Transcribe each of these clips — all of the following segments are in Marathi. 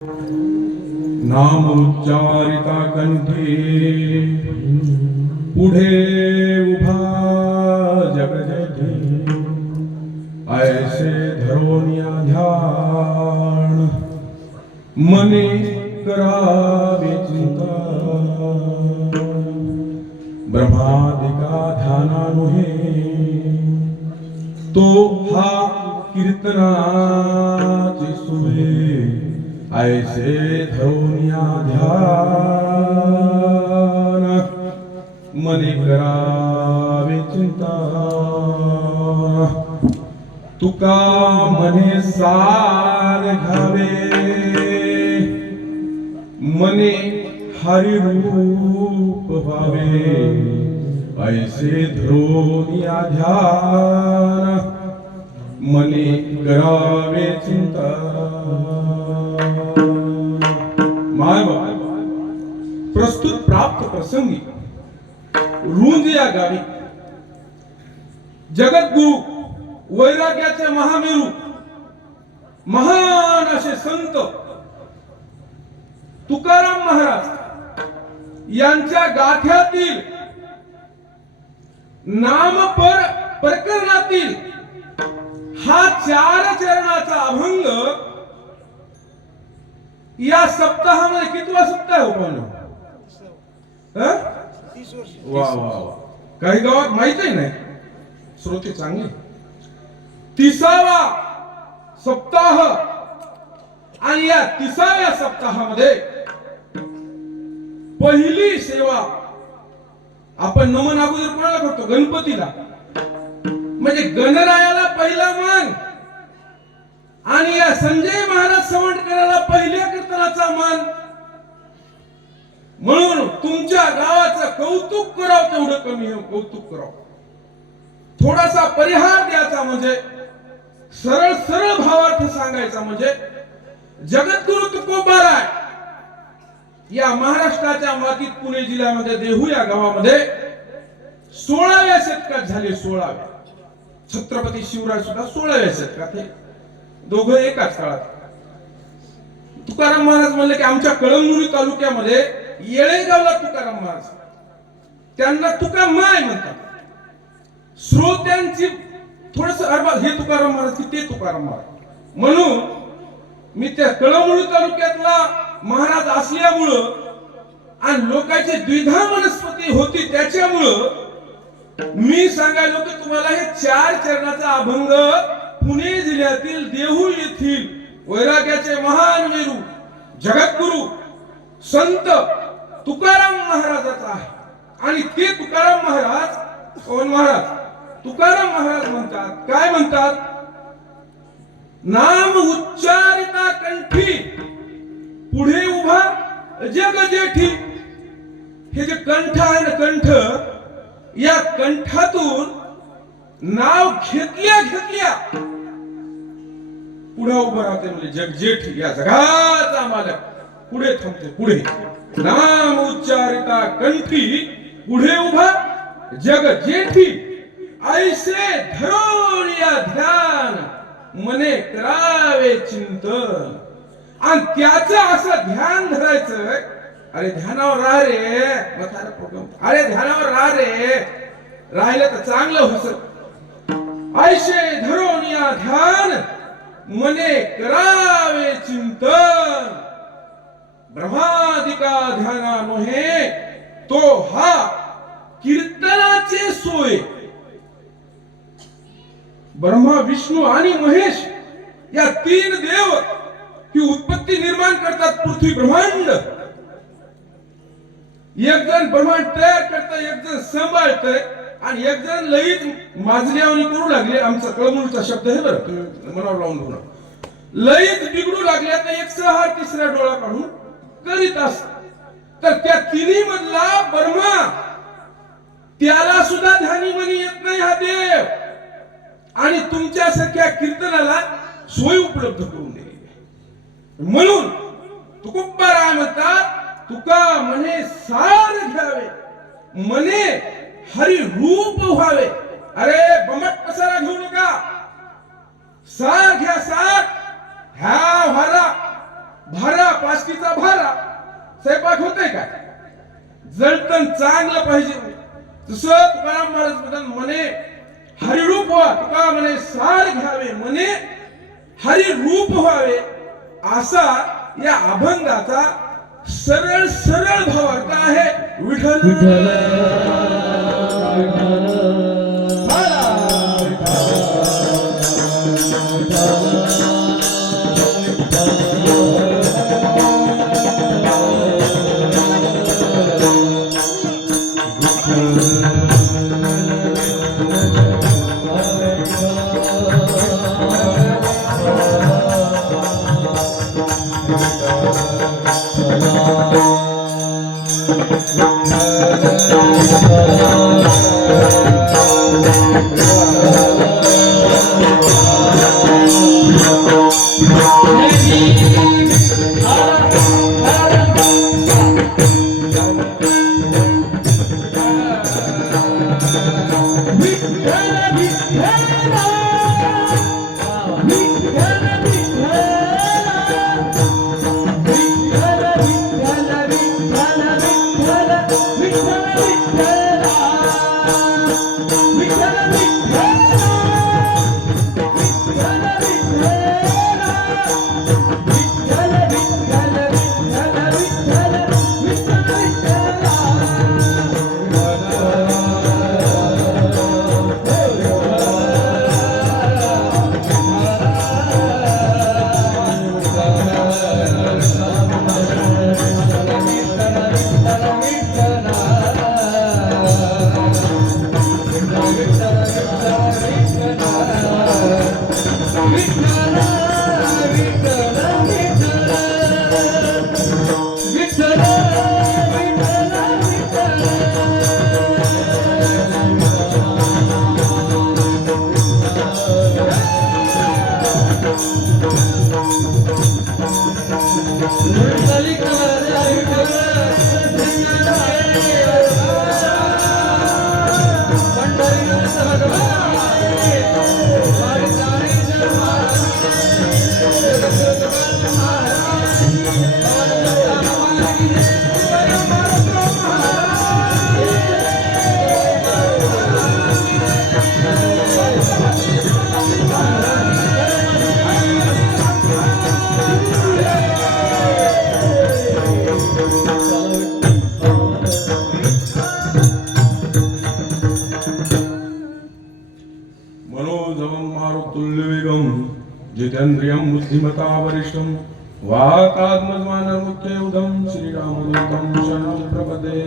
नाम उच्चारिता कंठी पुढे उभा जगजेठी ऐसे धरोनिया ध्यान मने करावे चिंता ब्रह्मादिका ध्यानानुहे तो हा कीर्तनाची सुवे ऐसे धरोनिया ध्यान मने करावे चिंता तुका मने सार घावे मने हरि रूप भावे ऐसे धरोनिया ध्यान मने करावे चिंता माय प्रस्तुत प्राप्त प्रसंगी रुंज या गावी जगद्गुरु वैराग्याचे महामेरू महान असे संत तुकाराम महाराज यांच्या गाथ्यातील नाम प्रकरणातील हा 4 चरणाचा अभंग या सप्ताहामध्ये कितवा सप्ताह हो पण वा वा काही गावात माहितही नाही श्रोते चांगले 30वा सप्ताह आणि या 30व्या सप्ताहामध्ये पहिली सेवा आपण नमन अगोदर कोणाला करतो गणपतीला म्हणजे गणरायाला पहिला मान आणि या संजय महाराज सवंडकराला पहिल्या कीर्तनाचा मान म्हणून तुमच्या गावाचं कौतुक करावं तेवढं कमी आहे कौतुक करावं थोडासा परिहार द्यायचा म्हणजे सरळ सरळ भावार्थ सांगायचा म्हणजे जगद्गुरु तुकोबाराय या महाराष्ट्राच्या मातीत पुणे जिल्ह्यामध्ये देहू या गावामध्ये 16व्या शतकात झाले 16व्या छत्रपती शिवराय सुद्धा 16व्या शतकात हे दोघं एकाच काळात तुकाराम महाराज म्हणले की आमच्या कळमनुरी तालुक्यामध्ये येळेगावला तुकाराम महाराज त्यांना तुका माय म्हणतात श्रोत्यांची थोडस अरबा हे तुकाराम महाराज की ते तुकाराम महाराज म्हणून मी त्या कळमनुरी तालुक्यातला महाराज असल्यामुळं आणि लोकांची द्विधा मनस्पती होती त्याच्यामुळं मी सांगायलो की तुम्हाला हे 4 चरणाचा अभंग पुणे जिल्ह्यातील देहू येथील वैराग्याचे महान मेरू जगद्गुरु संत तुकाराम महाराजाचा आहे आणि ते तुकाराम महाराज कोण महाराज तुकाराम महाराज म्हणतात काय म्हणतात नाम उच्चारिता कंठी पुढे उभा जग जेठी हे जे कंठ आहे ना कंठ या कंठातून नाव घेतल्या पुढे उभं राहते म्हणजे जग जेठी या जगाचा मालक पुढे थांबते पुढे नाम उच्चारिता कंठी पुढे उभा जग जेठी ऐसे धरोनिया ध्यान मने करावे चिंतन आणि त्याचं असं ध्यान धरायचं अरे ध्यानावर राह रे अरे ध्यानावर राह रे राहिलं तर चांगलं होत ऐसे धरोनिया ध्यान मने करावे चिंतन ब्रह्मादिका ध्यानानुहे तो हा कीर्तनाचे सोय ब्रह्मा विष्णू आणि महेश या 3 देव ही उत्पत्ती निर्माण करतात पृथ्वी ब्रह्मांड एक जण ब्रह्मांड तयार करत एक जण सांभाळतय आणि एक जण लईत माजल्यावणी करू लागले आमचा कळमूळचा शब्द आहे बरं मनावर लावून बघा लईत बिघडू लागल्या तर एक सहार तिसरा डोळा काढून करीत असत तर त्या 3 मधला ब्रह्मा त्याला सुद्धा ध्यानी मनी येत नाही हा देव आणि तुमच्यासारख्या कीर्तनाला सोय उपलब्ध करून दिली म्हणून तुकोबाराय म्हणतात तुका मने सार घ्यावे मने हरी रूप व्हावे अरे बमट पसारा घेऊ नका सार घ्या सार ह्या भारा पाचकीचा भारा स्वयंपाक होते काय? जळतण चांगलं पाहिजे. जसं तुकाराम महाराज म्हणतात म्हणे हरिरूप व्हा. तुका म्हणे सार घ्यावे म्हणे हरिरूप व्हावे. असा या अभंगाचा सरळ सरळ भाव अर्थ आहे. विठ्ठल जितेन्द्रियं बुद्धिमता वरिष्ठं वातात्मज्ञानमुख्ययुधं श्रीरामदूतं शरणं प्रपदे।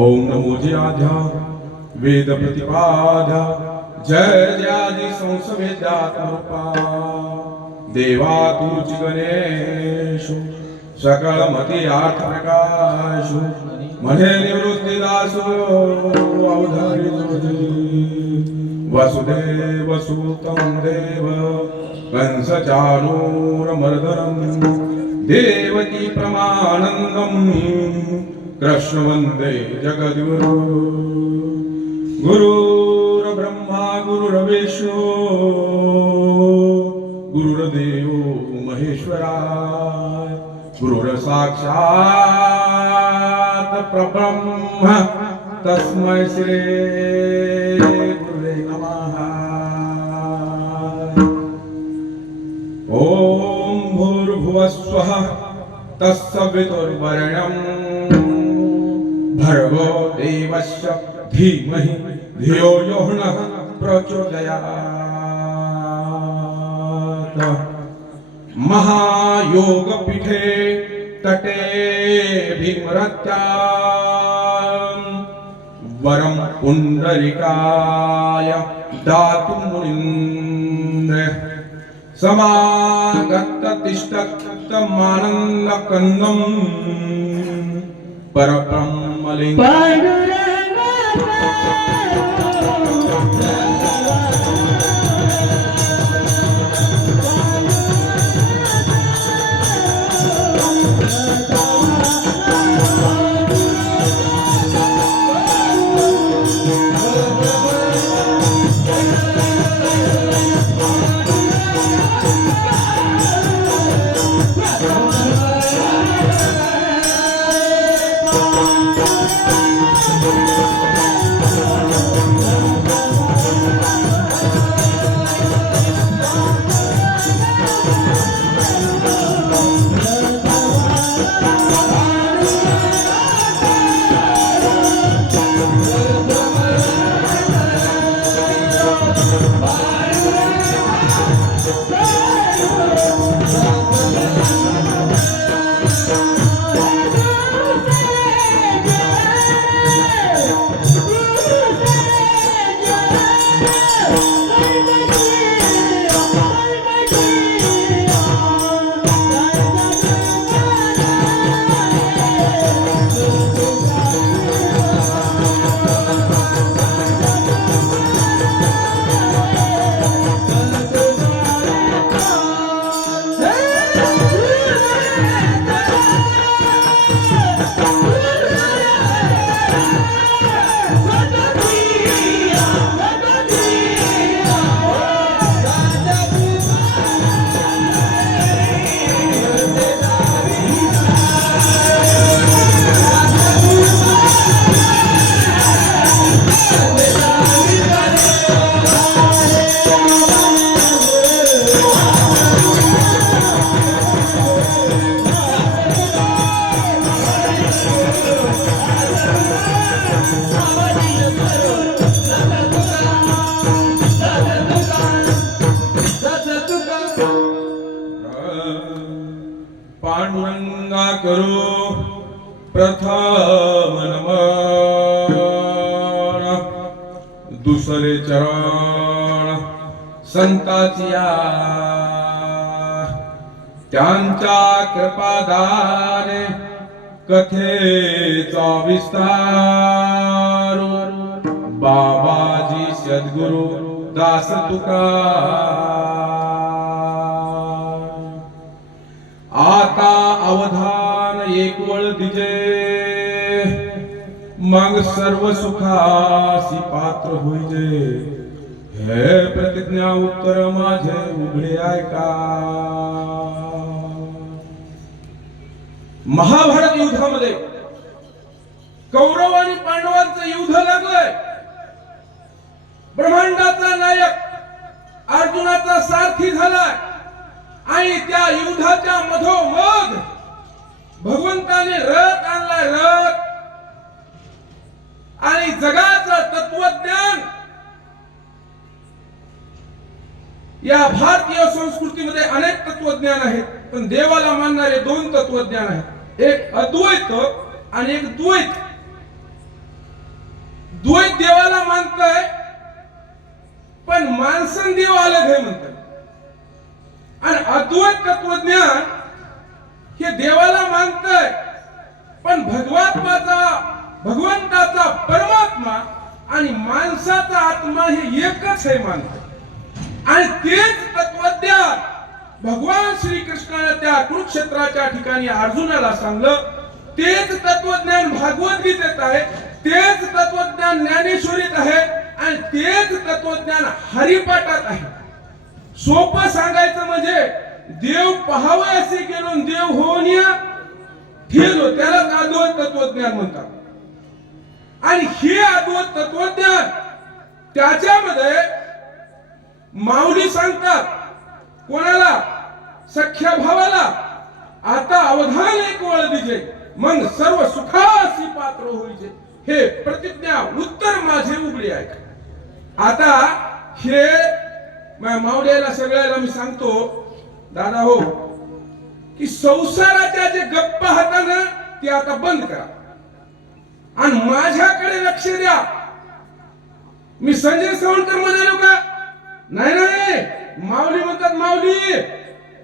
ओम नमो जयाध्या वेद प्रतिपाद्या जय जयादि संसवेद्यात्मरूपा देवा तुरुचि गणेशु सकलमति आत्मप्रकाशु मने निवृत्तिदासो अवधारी वसुदेव सुतं देव कंसचाणूरमर्दनं देवकी प्रमानन्दं कृष्ण वन्दे जगद्गुरु। गुरुर्ब्रह्मा गुरुर्विष्णु गुरुर्देवो महेश्वराय गुरुर्साक्षात् परब्रह्म तस्मै श्री गुरुवे नमः। ओम भूर्भुवस्वः तत्सवितुर्वरेण्यं भर्गो देवस्य धीमहि धियो यो नः प्रचोदयात्। महायोगपीठे तटे भीमरत्यां वरं पुण्डरीकाय दातुं मुनीन्द्र समागत तिष्ठत्तमानन्दकन्दं परब्रह्मलिङ्गं। पांडुरंगा करो प्रथम नमन, दुसरे चरण संताची त्यांच्या कृपादाने कथेचा विस्तार, बाबाजी सद्गुरु दास तुकार. आता अवधान एक वळ दिजे, मग सर्व सुखासी पात्र होईजे. हे प्रतिज्ञा उत्तर माझे उघडे ऐका. महाभारत युद्धामध्ये कौरव आणि पांडवांचं युद्ध लागलंय. ब्रह्मांडाचा नायक अर्जुनाचा सारथी झालाय आणि त्या युद्धाच्या मधोमध भगवंताने रथ आणलाय. रथ आणि जगाचं तत्वज्ञान या भारतीय संस्कृतीमध्ये अनेक तत्वज्ञान आहेत, पण देवाला मानणारे दोन तत्वज्ञान आहेत. एक अद्वैत आणि एक द्वैत. द्वैत देवाला मानताय, पण माणसन देव अलग आहे म्हणतात. आणि अद्वैत तत्वज्ञान हे देवाला मानताय, पण भगवंताचा परमात्मा आणि माणसाचा आत्मा हे एकच आहे मानतात. आणि तेच तत्वज्ञान भगवान श्री कृष्णाने त्या कुरुक्षेत्राच्या ठिकाणी अर्जुनाला सांगलं. तेच तत्वज्ञान भागवत गीतेत आहे, तेच तत्वज्ञान ज्ञानेश्वरीत आहे आणि तेच तत्वज्ञान हरिपाठात आहे. सोपं सांगायचं म्हणजे देव पहावे असे गेलो, देव होऊन या ठेलो, त्याला अद्वैत तत्वज्ञान म्हणतात. आणि हे अद्वैत तत्वज्ञान त्याच्यामध्ये माऊली सांगतात कोणाला? सख्या भावाला. आता अवधान एक वळ दिजे, मग सर्व सुखासी पात्र होईजे. हे प्रतिज्ञा उत्तर माझे उघडे आहे. आता हे माऊलीला सगळ्याला मी सांगतो दादा हो, की संसाराच्या जे गप्पा होता ना ते आता बंद करा आणि माझ्याकडे लक्ष द्या. मी संजय सावंतकर म्हणालो का? नाही नाही, माऊली म्हणतात माऊली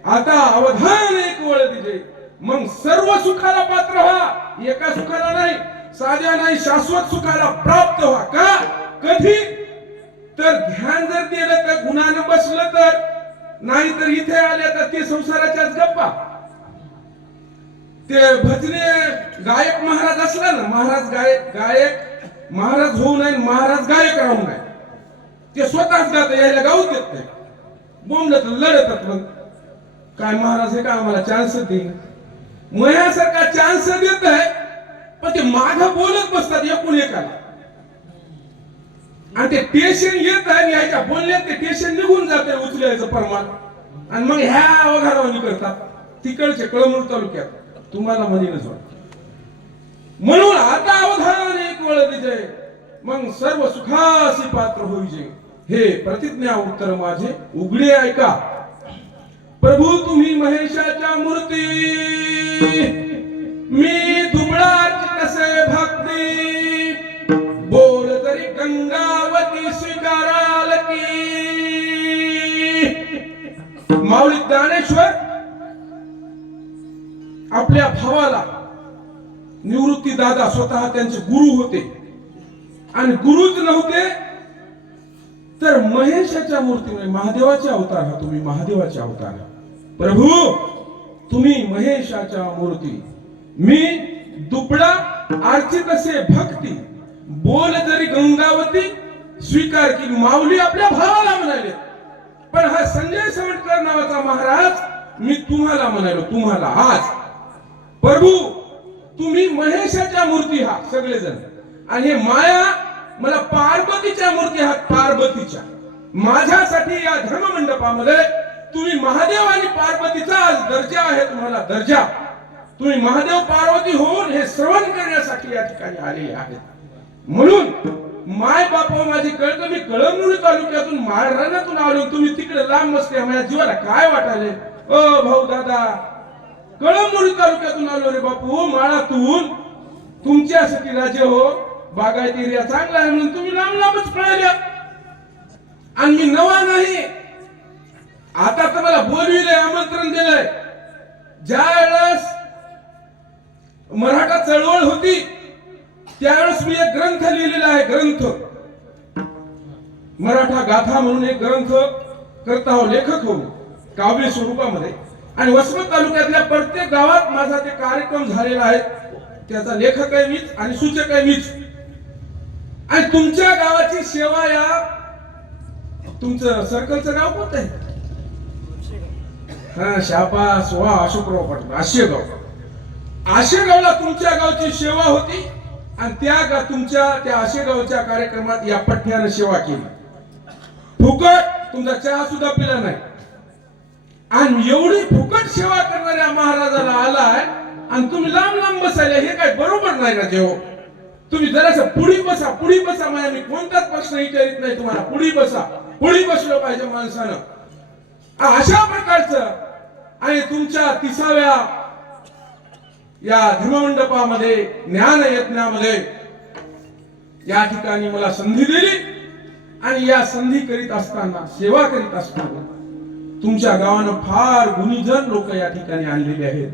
आता अवधान एक वळ दिजे, मग सर्व सुखाला पात्र व्हा. एका सुखाला नाही, साध्या नाही, शाश्वत सुखाला प्राप्त व्हा. का? कधी? तर ध्यान जर दिलं तर, गुणानं बसलं तर, नाही तर इथे आले तर ते संसाराच्याच गप्पा. ते भजने गायक महाराज असला ना, महाराज गायक महाराज होऊ नये, महाराज गायक राहू नये. ते स्वतःच गात, यायला गाऊच देत नाही, बोंबलत लढतात. मग काय महाराज हे का आम्हाला चान्स देईन? मयासारखा चान्स देत आहे, पण ते माग बोलत बसतात एकूण एकाला. आणि ते टेन्शन येत आहे, याच्या बोलण्यात ते टेन्शन निघून जाते उचलायचं प्रमाण. आणि मग ह्या वघारावानी करतात तिकडचे कळमूर तालुक्यात, तुम्हाला म्हणीनच वाटत. म्हणून आता अवधान एक वळ दिजे, मग सर्व सुखासी पात्र होईजे. हे प्रतिज्ञा उत्तर माझे उघडे ऐका. प्रभू तुम्ही महेशाच्या मूर्ती, मी दुबळाची कसे भक्ती, बोल तरी गंगावती स्वीकाराल की. माऊली ज्ञानेश्वर आपल्या भावाला निवृत्ती दादा स्वतः त्यांचे गुरु होते, आणि गुरुच नव्हते तर महेशाच्या मूर्तीमध्ये महादेवाचे अवतार. हा तुम्ही महादेवाचे अवतार. प्रभू तुम्ही महेशाच्या मूर्ती, मी दुबळा अर्चित असे भक्ती, बोल जरी गंगावती स्वीकार की. माऊली आपल्या भावाला म्हणाले, पण हा संजय सावंतकर नावाचा महाराज मी तुम्हाला म्हणालो, तुम्हाला आज. प्रभू तुम्ही महेशाच्या मूर्ती हा सगळेजण, आणि हे माया मला पार्वतीच्या मूर्ती आहात. पार्वतीच्या माझ्यासाठी या धर्म मंडपामध्ये तुम्ही महादेव आणि पार्वतीचा आज दर्जा आहे, तुम्हाला दर्जा. तुम्ही महादेव पार्वती होऊन हे श्रवण करण्यासाठी या ठिकाणी आलेले आहेत. म्हणून माय बापा माझी कळतं, मी कळमनुरी तालुक्यातून माळरानातून आलो, तुम्ही तिकडे लांब बसते. माझ्या जीवाला काय वाटाले? ओ भाऊ दादा कळमनुरी तालुक्यातून आलो रे बापू, माळातून. तुमच्यासाठी राजे हो, बागायत एरिया चांगला आहे म्हणून तुम्ही लांब लांबच पळाल्या. आणि मी नवा नाही, आता तर मला बोलविलंय, आमंत्रण दिलंय. ज्या वेळेस मराठा चळवळ होती त्यावेळेस मी एक ग्रंथ लिहिलेला आहे, ग्रंथ मराठा गाथा म्हणून एक ग्रंथ करता हो, लेखक हो काव्य स्वरूपामध्ये. आणि वसमत तालुक्यातल्या प्रत्येक गावात माझा ते कार्यक्रम झालेला आहे, त्याचा लेखक आहे मीच आणि सूचक आहे मीच. आणि तुमच्या गावाची सेवा, या तुमचं सर्कलचं गाव कोणतं आहे? हा, शाबास, वा, अशोकराव पाटील, आशेगाव. आशेगावला तुमच्या गावची सेवा होती आणि तुमच्या त्या आशेगावच्या कार्यक्रमात या पठ्यानं सेवा केली. फुकट तुमचा चहा सुद्धा पिला नाही. आणि एवढी फुकट सेवा करणाऱ्या महाराजाला आलाय आणि तुम्ही लांब लांब बसायला, हे काय बरोबर नाही ना जेव्हा. तुम्ही जरासं पुढी बसा, पुढी बसा. मी कोणताच प्रश्न विचारित नाही तुम्हाला, पुढी बसा. पुढी बसलं पाहिजे माणसानं. अशा प्रकारचं. आणि तुमच्या 30व्या या धर्ममंडपामध्ये, ज्ञान यज्ञामध्ये या ठिकाणी मला संधी दिली. आणि या संधी करीत असताना, सेवा करीत असताना तुमच्या गावानं फार गुणीजन लोक या ठिकाणी आणलेले आहेत.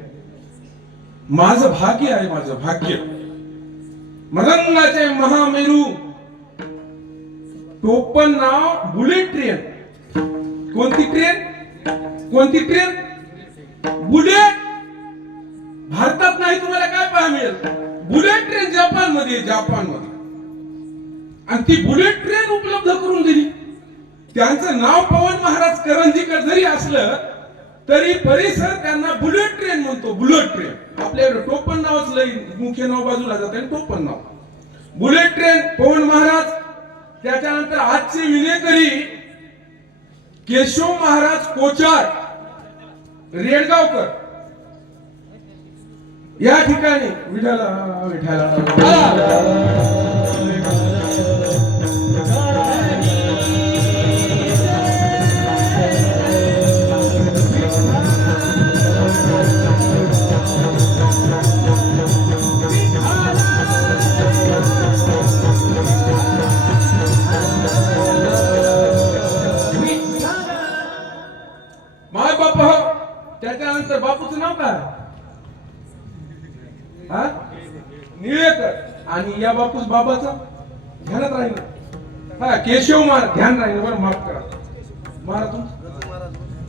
माझं भाग्य आहे, माझं भाग्य. मदंगाचे महामेरू, टोपण नाव बुलेट ट्रेन. कोणती ट्रेन? कोणती ट्रेन? बुलेट. भारतात नाही, तुम्हाला काय पाहायला मिळेल? बुलेट ट्रेन जपान मध्ये, जपान मध्ये. आणि ती बुलेट ट्रेन उपलब्ध करून दिली. त्यांचं नाव पवन महाराज करंजीकर जरी असलं तरी परिसर त्यांना बुलेट ट्रेन म्हणतो, बुलेट ट्रेन. आपल्याकडे टोपण नावच लई मुख्य नाव बाजूला जाते, टोपण नाव. बुलेट ट्रेन पवन महाराज. त्याच्यानंतर आजचे विनेकरी केशव महाराज कोचार रेडगावकर या ठिकाणी विठाला विठाला माय बाप. त्याच्यानंतर बापूचं नाव काय? हा, निळेकर. आणि या बापूस बाबाचं ध्यानात राहील. हा, केशव महाराज. ध्यान राहील बरं, माफ करा. महाराज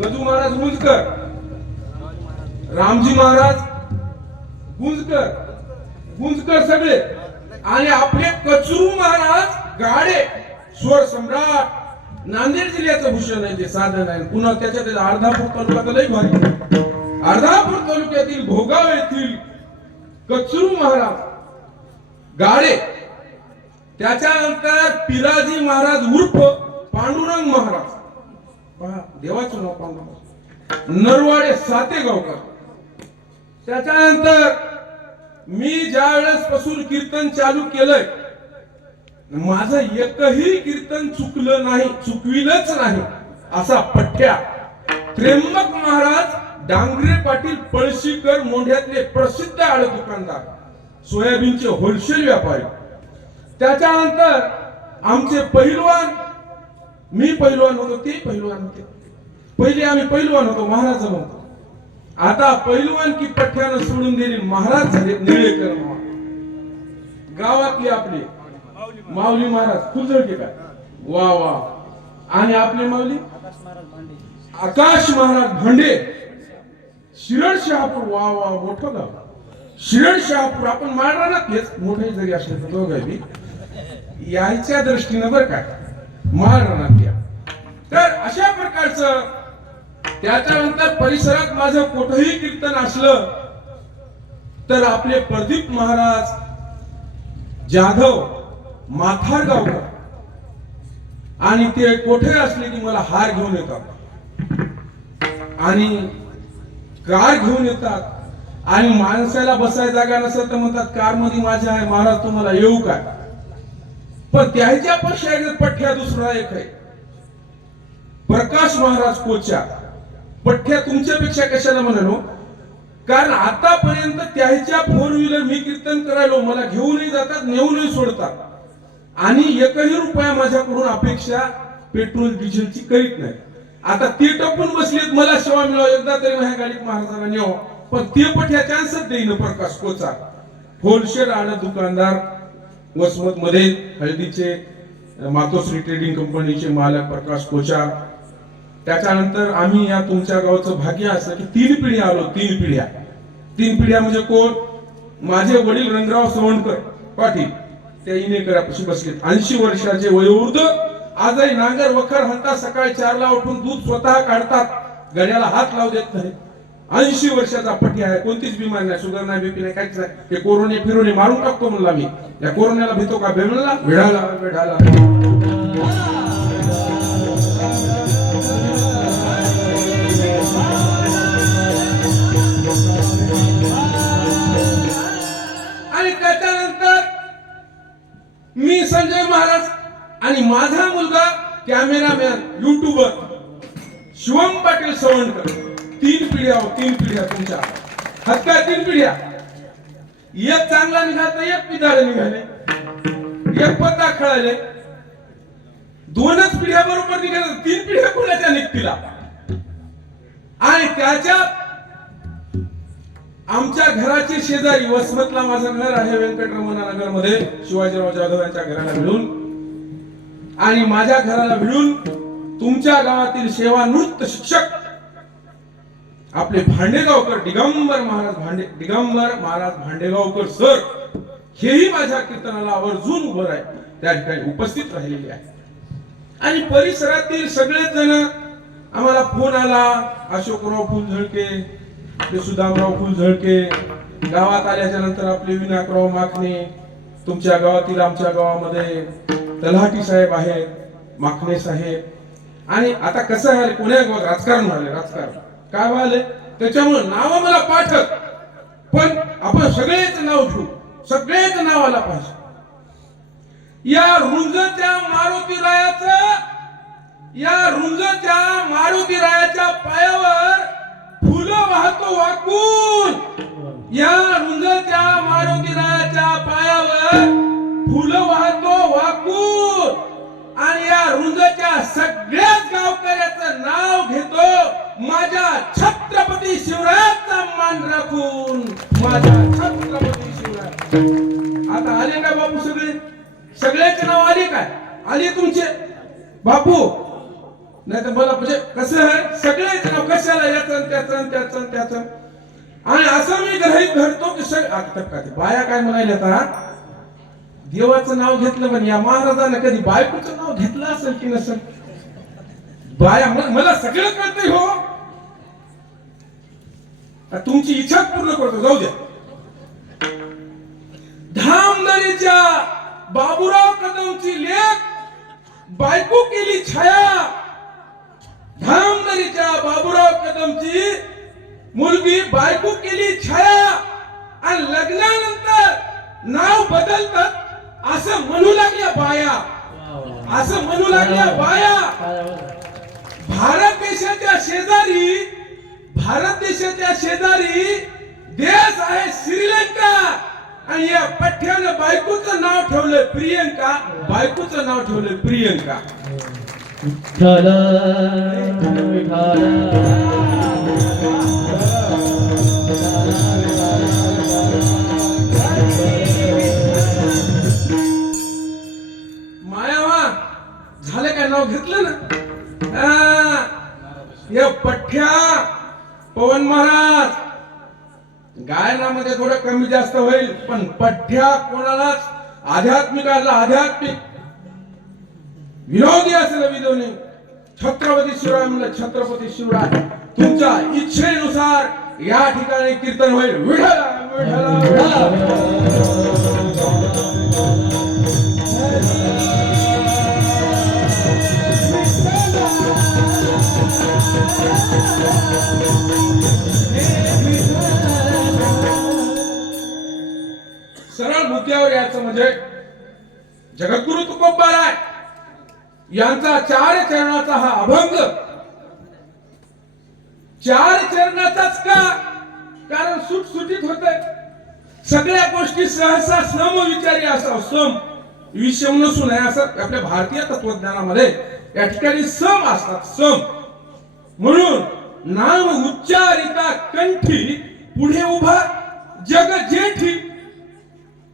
गजू महाराज गुंजकर, रामजी महाराज गुंजकर, गुंजकर सगळे. आणि आपले कचरू महाराज गाडे, स्वर सम्राट. नांदेड जिल्ह्याचं भूषण आहे, ते साधन आहे. पुन्हा त्याच्यात अर्धापूर तालुका लई भारी. अर्धापूर तालुक्यातील भोगाव येथील कचरू महाराज गाडे. त्याच्यानंतर पिराजी महाराज उर्फ पांडुरंग महाराज, देवाचं नाव पांडुरंग, नरवाडे सातेगावकर. त्याच्यानंतर मी ज्या वेळेस पासून कीर्तन चालू केलंय, माझं एकही कीर्तन चुकलं नाही, चुकविलंच नाही असा पठ्या त्र्यंबक महाराज डांगरे पाटील पळशीकर, मोंढ्यातले प्रसिद्ध आळ दुकानदार, सोयाबीनचे होलसेल व्यापारी. त्याच्यानंतर आमचे पैलवान, मी पैलवान होतो, ते पैलवान होते. पहिले आम्ही पैलवान होतो, महाराज नव्हतो. आता पैलवान की पठ्यानं सोडून दिली, महाराज झाले निळेकर. गावातले आपले माऊली महाराज फुलझडके काय, वा वा. आणि आपले माऊली आकाश महाराज भांडे, शिरड शहापूर, वा वा, मोठं गाव शिरड शहापूर. आपण माळरानात घेत मोठे जरी असले तर दोघांनी यायच्या दृष्टीनं बरं काय माळरानात या. तर अशा प्रकारचं. त्याच्यानंतर परिसरात माझं कुठंही कीर्तन असलं तर आपले प्रदीप महाराज जाधव माथार गावकर, आणि ते कोठे असले की मला हार घेऊन येतात आणि कार घेऊन येतात. आणि माणसाला बसायला जागा नसेल तर म्हणतात कार मध्ये माझ्या आहे महाराज, तुम्हाला येऊ काय. पण त्याच्यापेक्षा एक पठ्या दुसरा एक आहे, प्रकाश महाराज कोचा. पठ्या तुमच्यापेक्षा कशाला म्हणालो, कारण आतापर्यंत त्याच्या फोर व्हीलर मी कीर्तन करायलो, मला घेऊनही जातात नेऊनही सोडतात आणि एकही रुपया माझ्याकडून अपेक्षा पेट्रोल डिझेलची करीत नाही. आता ते टपून बसलेत मला सेवा मिळाव, एकदा तरी माझ्या गाडीत महाराजांना न्यावं, पण ते पठ्या चान्सच देईन. प्रकाश कोचा होलसेल आणि दुकानदार वसमत मध्ये हळदीचे मातोश्री ट्रेडिंग कंपनीचे मालक प्रकाश कोचा. त्याच्यानंतर आम्ही या तुमच्या गावचं भाग्य असं की 3 पिढ्या आलो. 3 पिढ्या म्हणजे कोण? माझे वडील रंगराव सवंडकर पाटील त्या इनेकरापाशी बसलेत, 80 वर्षाचे वयोवृद्ध. आजही नांगर वखर हातात सकाळी 4ला उठून दूध स्वतः काढतात, गड्याला हात लावू देत नाही. 80 वर्षाचा पट्टी आहे, कोणतीच बिमारी नाही, शुगर नाही, बीपी नाही, काहीच नाही. हे कोरोना फिरोने मारून टाकतो म्हणला मी. या कोरोनाला भीतो का? बेमला विढाला विढाला. आणि त्याच्यानंतर मी संजय महाराज आणि माझा मुलगा कॅमेरामॅन युट्यूबर शिवम पाटील सवंडकर. 3 पिढ्या तुमच्या हक्का. 3 पिढ्या. एक चांगला निघाला, एक पिदाळे निघाले, एक पत्ता खेळाले. 2च पिढ्या बरोबर निघाल्या, 3 पिढ्या कोणाच्या निघतीला. आणि त्याच्यात आमच्या घराचे शेजारी वसमतला माझं घर आहे, व्यंकटरमणा नगर मध्ये, शिवाजीराव जाधव यांच्या घराला मिळून आणि माझ्या घराला मिळून तुमच्या गावातील सेवानिवृत्त शिक्षक आपले भांडेगावकर दिगंबर महाराज भांडेगावकर सर हेही माझ्या कीर्तनाला आवर्जून उभं आहे, त्या ठिकाणी उपस्थित राहिलेले आहे. आणि परिसरातील सगळेच जण आम्हाला फोन आला. अशोकराव फुलझळके, ते सुदामराव फुलझळके, गावात आल्याच्या नंतर आपले विनायकराव माखणे, तुमच्या गावातील आमच्या गावामध्ये तलाठी साहेब आहेत, माखणे साहेब. आणि आता कसं आहे, कोण्या गावात राजकारण झाले, राजकारण काय व्हायले त्याच्यामुळे नाव मला पाठक, पण आपण सगळेच नाव घेऊ, सगळेच नाव आला पाहिजे. या रुंजच्या मारुतीरायाच्या पायावर फुलं वाहतो वाकून. या रुंजच्या मारुतीरायाच्या पायावर फुलं वाहतो वाकून. आणि या रुंजच्या सगळ्याच गावकऱ्याचं नाव घेतो माझ्या छत्रपती शिवरायाचा मान राखून. माझ्या छत्रपती शिवराय. आता आले का बापू? सगळ्याचे नाव आले काय? आले तुमचे बापू? नाही तर मला म्हणजे कसं आहे, सगळ्याचे नाव कशाला याचं त्याचं. आणि असं मी गृहीत धरतो की आता का बाया काय म्हणाले, आता देवाचं नाव घेतलं, पण या महाराजांना कधी बायकोचं नाव घेतलं असेल की नसेल? बाया मला सगळं कळतंय हो, तुमची इच्छा पूर्ण करतो, जाऊ द्या. धामदरीच्या बाबूराव कदमची लेक बायको केली छाया. धामदरीच्या बाबूराव कदमची मुलगी बायको केली छाया. आणि लग्नानंतर नाव बदलतात असं म्हणू लागल्या बाया, असं म्हणू लागल्या बाया. भारत देशाच्या शेजारी देश आहे श्रीलंका, आणि या पठ्यानं बायकोचं नाव ठेवलं प्रियंका, बायकोचं नाव ठेवलं प्रियंका. मायावा झालं काय? नाव घेतलं ना. या पठ्या पवन महाराज गायनामध्ये थोडं कमी जास्त होईल, पण पठ्या कोणालाच आध्यात्मिक विनोदी असेल विनोदी. छत्रपती शिवराय म्हणलं छत्रपती शिवराय. तुमच्या इच्छेनुसार या ठिकाणी कीर्तन होईल. विठला विठला विठला. सरळ मुद्द्यावर यायचं म्हणजे जगद्गुरु तुकोबाराय यांचा 4 चरणाचा हा अभंग. 4 चरणाचाच का? कारण सुटसुटीत होतंय. सगळ्या गोष्टी सहसा समविचारी असावं. सम विषम नसू नये असं आपल्या भारतीय तत्वज्ञानामध्ये या ठिकाणी सम असतात. सम म्हणून नाम उच्चारिता कंठी पुढे उभा जग जेठी.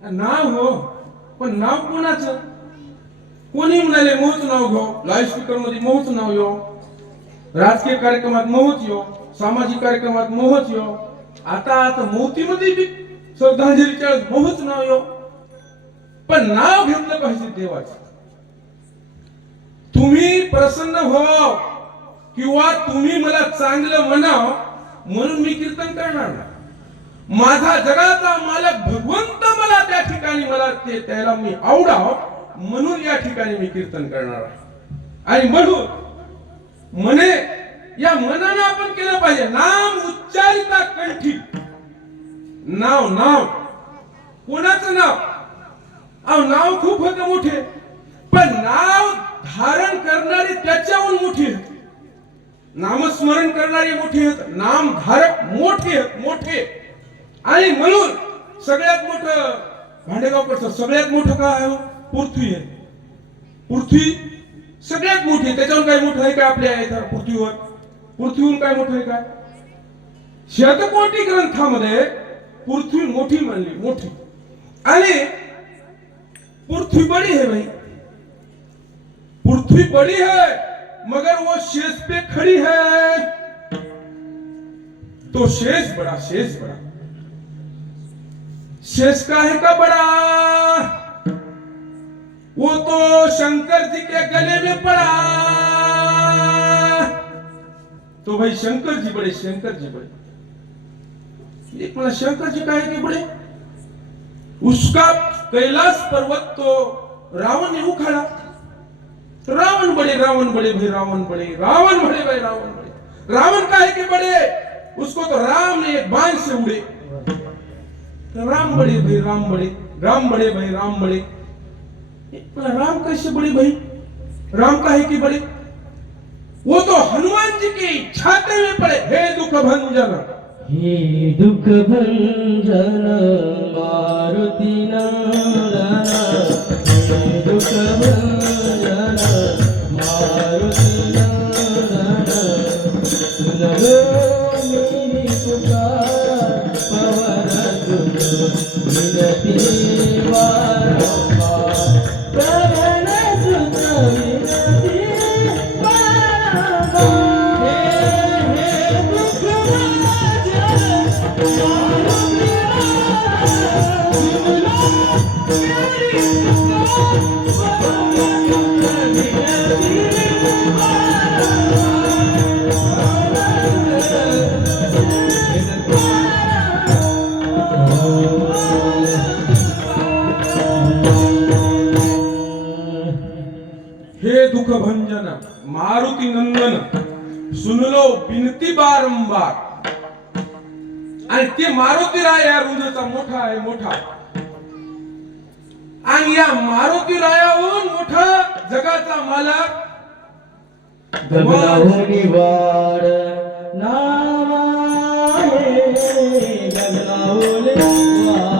नाव हो, पण नाव कोणाचं? कोणी म्हणाले मोहच नाव घेऊ, लाईव्ह स्पीकर मध्ये मोहच नाव येऊ, राजकीय कार्यक्रमात मोहच येऊ, सामाजिक कार्यक्रमात मोहच येऊ, आता मोतीमध्ये बी श्रद्धांजलीच्या मोहच नाव येऊ. पण नाव घेतलं पाहिजे देवाचं. तुम्ही प्रसन्न हो किंवा तुम्ही मला चांगलं म्हणाव म्हणून मी कीर्तन करणार नाही. माझा जगाचा मालक भगवंत मला त्या ठिकाणी मला त्याला मी आवडाव म्हणून या ठिकाणी मी कीर्तन करणार आहे. आणि म्हणून म्हणे या मनानं आपण केलं पाहिजे. नाम उच्चारिता कंठी. नाव नाव कोणाचं नाव? अहो नाव खूप होत मोठे, पण नाव धारण करणारे त्याच्याहून मोठे आहेत. नामस्मरण करणारे मोठे आहेत, नामधारक मोठे आहेत, मोठे. आणि म्हणून सगळ्यात मोठं भांडेगावकडचं सगळ्यात मोठं काय आहे? पृथ्वी आहे. पृथ्वी सगळ्यात मोठी आहे. त्याच्यावर काय मोठं आहे का आपल्या इथं पृथ्वीवर? पृथ्वीहून काय मोठं आहे का? शतकोटी ग्रंथामध्ये पृथ्वी मोठी मानली, मोठी. आणि पृथ्वी बड़ी है भाई, पृथ्वी बड़ी है मगर वो शेष पे खड़ी है. तो शेष बड़ा, शेष बड़ा. शेष का है का बड़ा? वो तो शंकर जी के गले में पड़ा. तो भाई शंकर जी बड़े, शंकर जी बड़े. एक मला शंकर जी का है कि बड़े? उसका कैलाश पर्वत तो रावण ने उखाड़ा. रावण बड़े, रावण बड़े भाई, रावण बड़े, रावण बड़े भाई, रावण बड़े. रावण का है कि बड़े? उसको तो राम ने एक बाण से उड़े. राम बड़े भाई, राम बड़े, राम बड़े भाई, राम बड़े. राम कैसे बड़े भाई? राम का है कि बड़े? वो तो हनुमान जी की छाती में पड़े. हे दुख भंजन, हे दुख भंजन मारुति नंदन. हे दुख भंजन मारुति नंदन. सुन लो मेरी पुकार पवन सुत विनती बारंबार. पवन सुत विनती बारंबार. हे दुख हे दुख भंजन मारुति नंदन, सुन लो बिनती बारंबार. आणि ते मारुती राय या रुंदचा मोठा आहे, मोठा. आणि या मारुती रायाहून मोठा जगाचा मालक गगनाहूनी वाड नाम आहे. गगनाहूनी वाड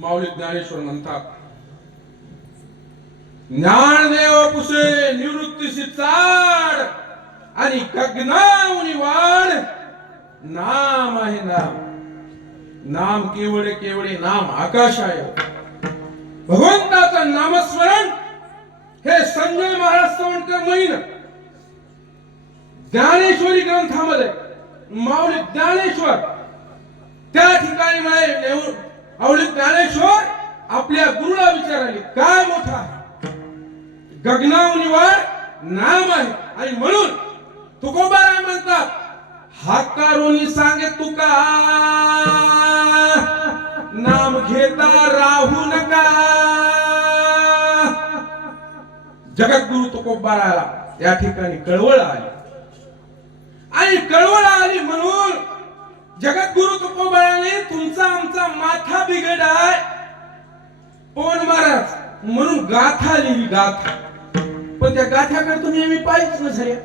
माऊली ज्ञानेश्वर म्हणतात, ज्ञानदेव पुसे निवृत्तीशी चाड आणि गगनाहूनी वाढ. नाम आहे नाम. नाम केवळे केवळे नाम आकाश आहे. भगवंताचं नामस्मरण हे संजय महाराज सवंकर महिन ज्ञानेश्वरी ग्रंथामध्ये माऊली ज्ञानेश्वर त्या ठिकाणी माऊली ज्ञानेश्वर आपल्या गुरुला विचारले, काय मोठा गगनाहूनी वाढ नाम आहे. आणि म्हणून तुकोबाराय म्हणतात, हाकारोनी सांगे तुका नाम घेता राहू नका. जगद्गुरु तुकोबाराला या ठिकाणी कळवळ आली आणि कळवळ आली म्हणून जगद्गुरु तुकोबाराने तुमचा आमचा माथा बिघडाय पवन महाराज म्हणून गाथा लिहिली गाथा. पण त्या गाथ्याकडे तुम्ही आम्ही पाहिजेच न झाल्या.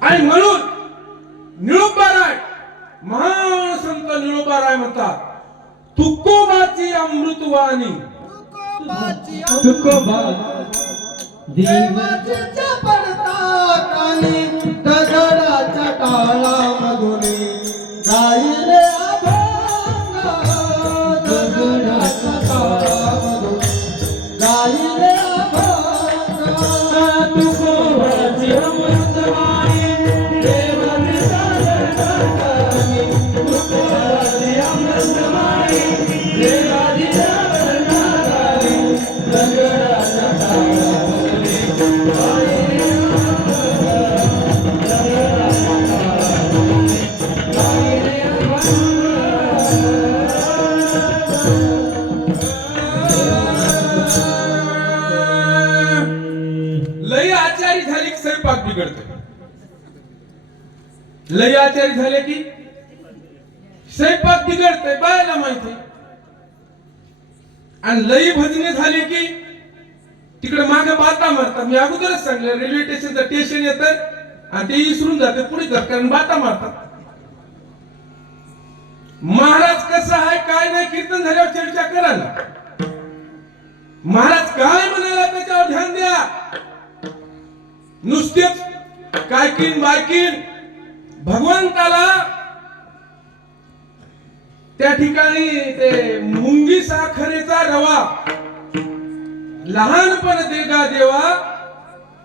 आणि म्हणून निळोबाराय महान संत निळोबाराय म्हणतात तुकोबाची अमृतवाणी तुकोबा देवाच्या पडता कानी दगडाच्या टाळामधून गायले अभंग. दगडाच्या टाळामधून गायले अभंग. तुकोबाची अमृतवाणी देवाची साधनाकानी. तुकोबाची अमृतवाणी देवाची साधनाकानी. दगडाच्या टाळामधून गायले लय आचारी झाली की स्वयंपाक बिघडते. लय आचारी झाले की स्वयंपाक बिघडते बायला माहिती. आणि लई भजने झाली की तिकडे मागे बाता मारतात. मी अगोदरच सांगले रेल्वे स्टेशनचं स्टेशन येतं आणि ते विसरून जाते पुढे जात कारण बाता मारतात. महाराज कसं आहे काय नाही कीर्तन झाल्यावर चर्चा करा ना. महाराज काय म्हणाला त्याच्यावर ध्यान द्या. नुसतेच कायकीन बायकीन भगवंताला त्या ठिकाणी ते मुंगी साखरेचा रवा लहानपण देगा देवा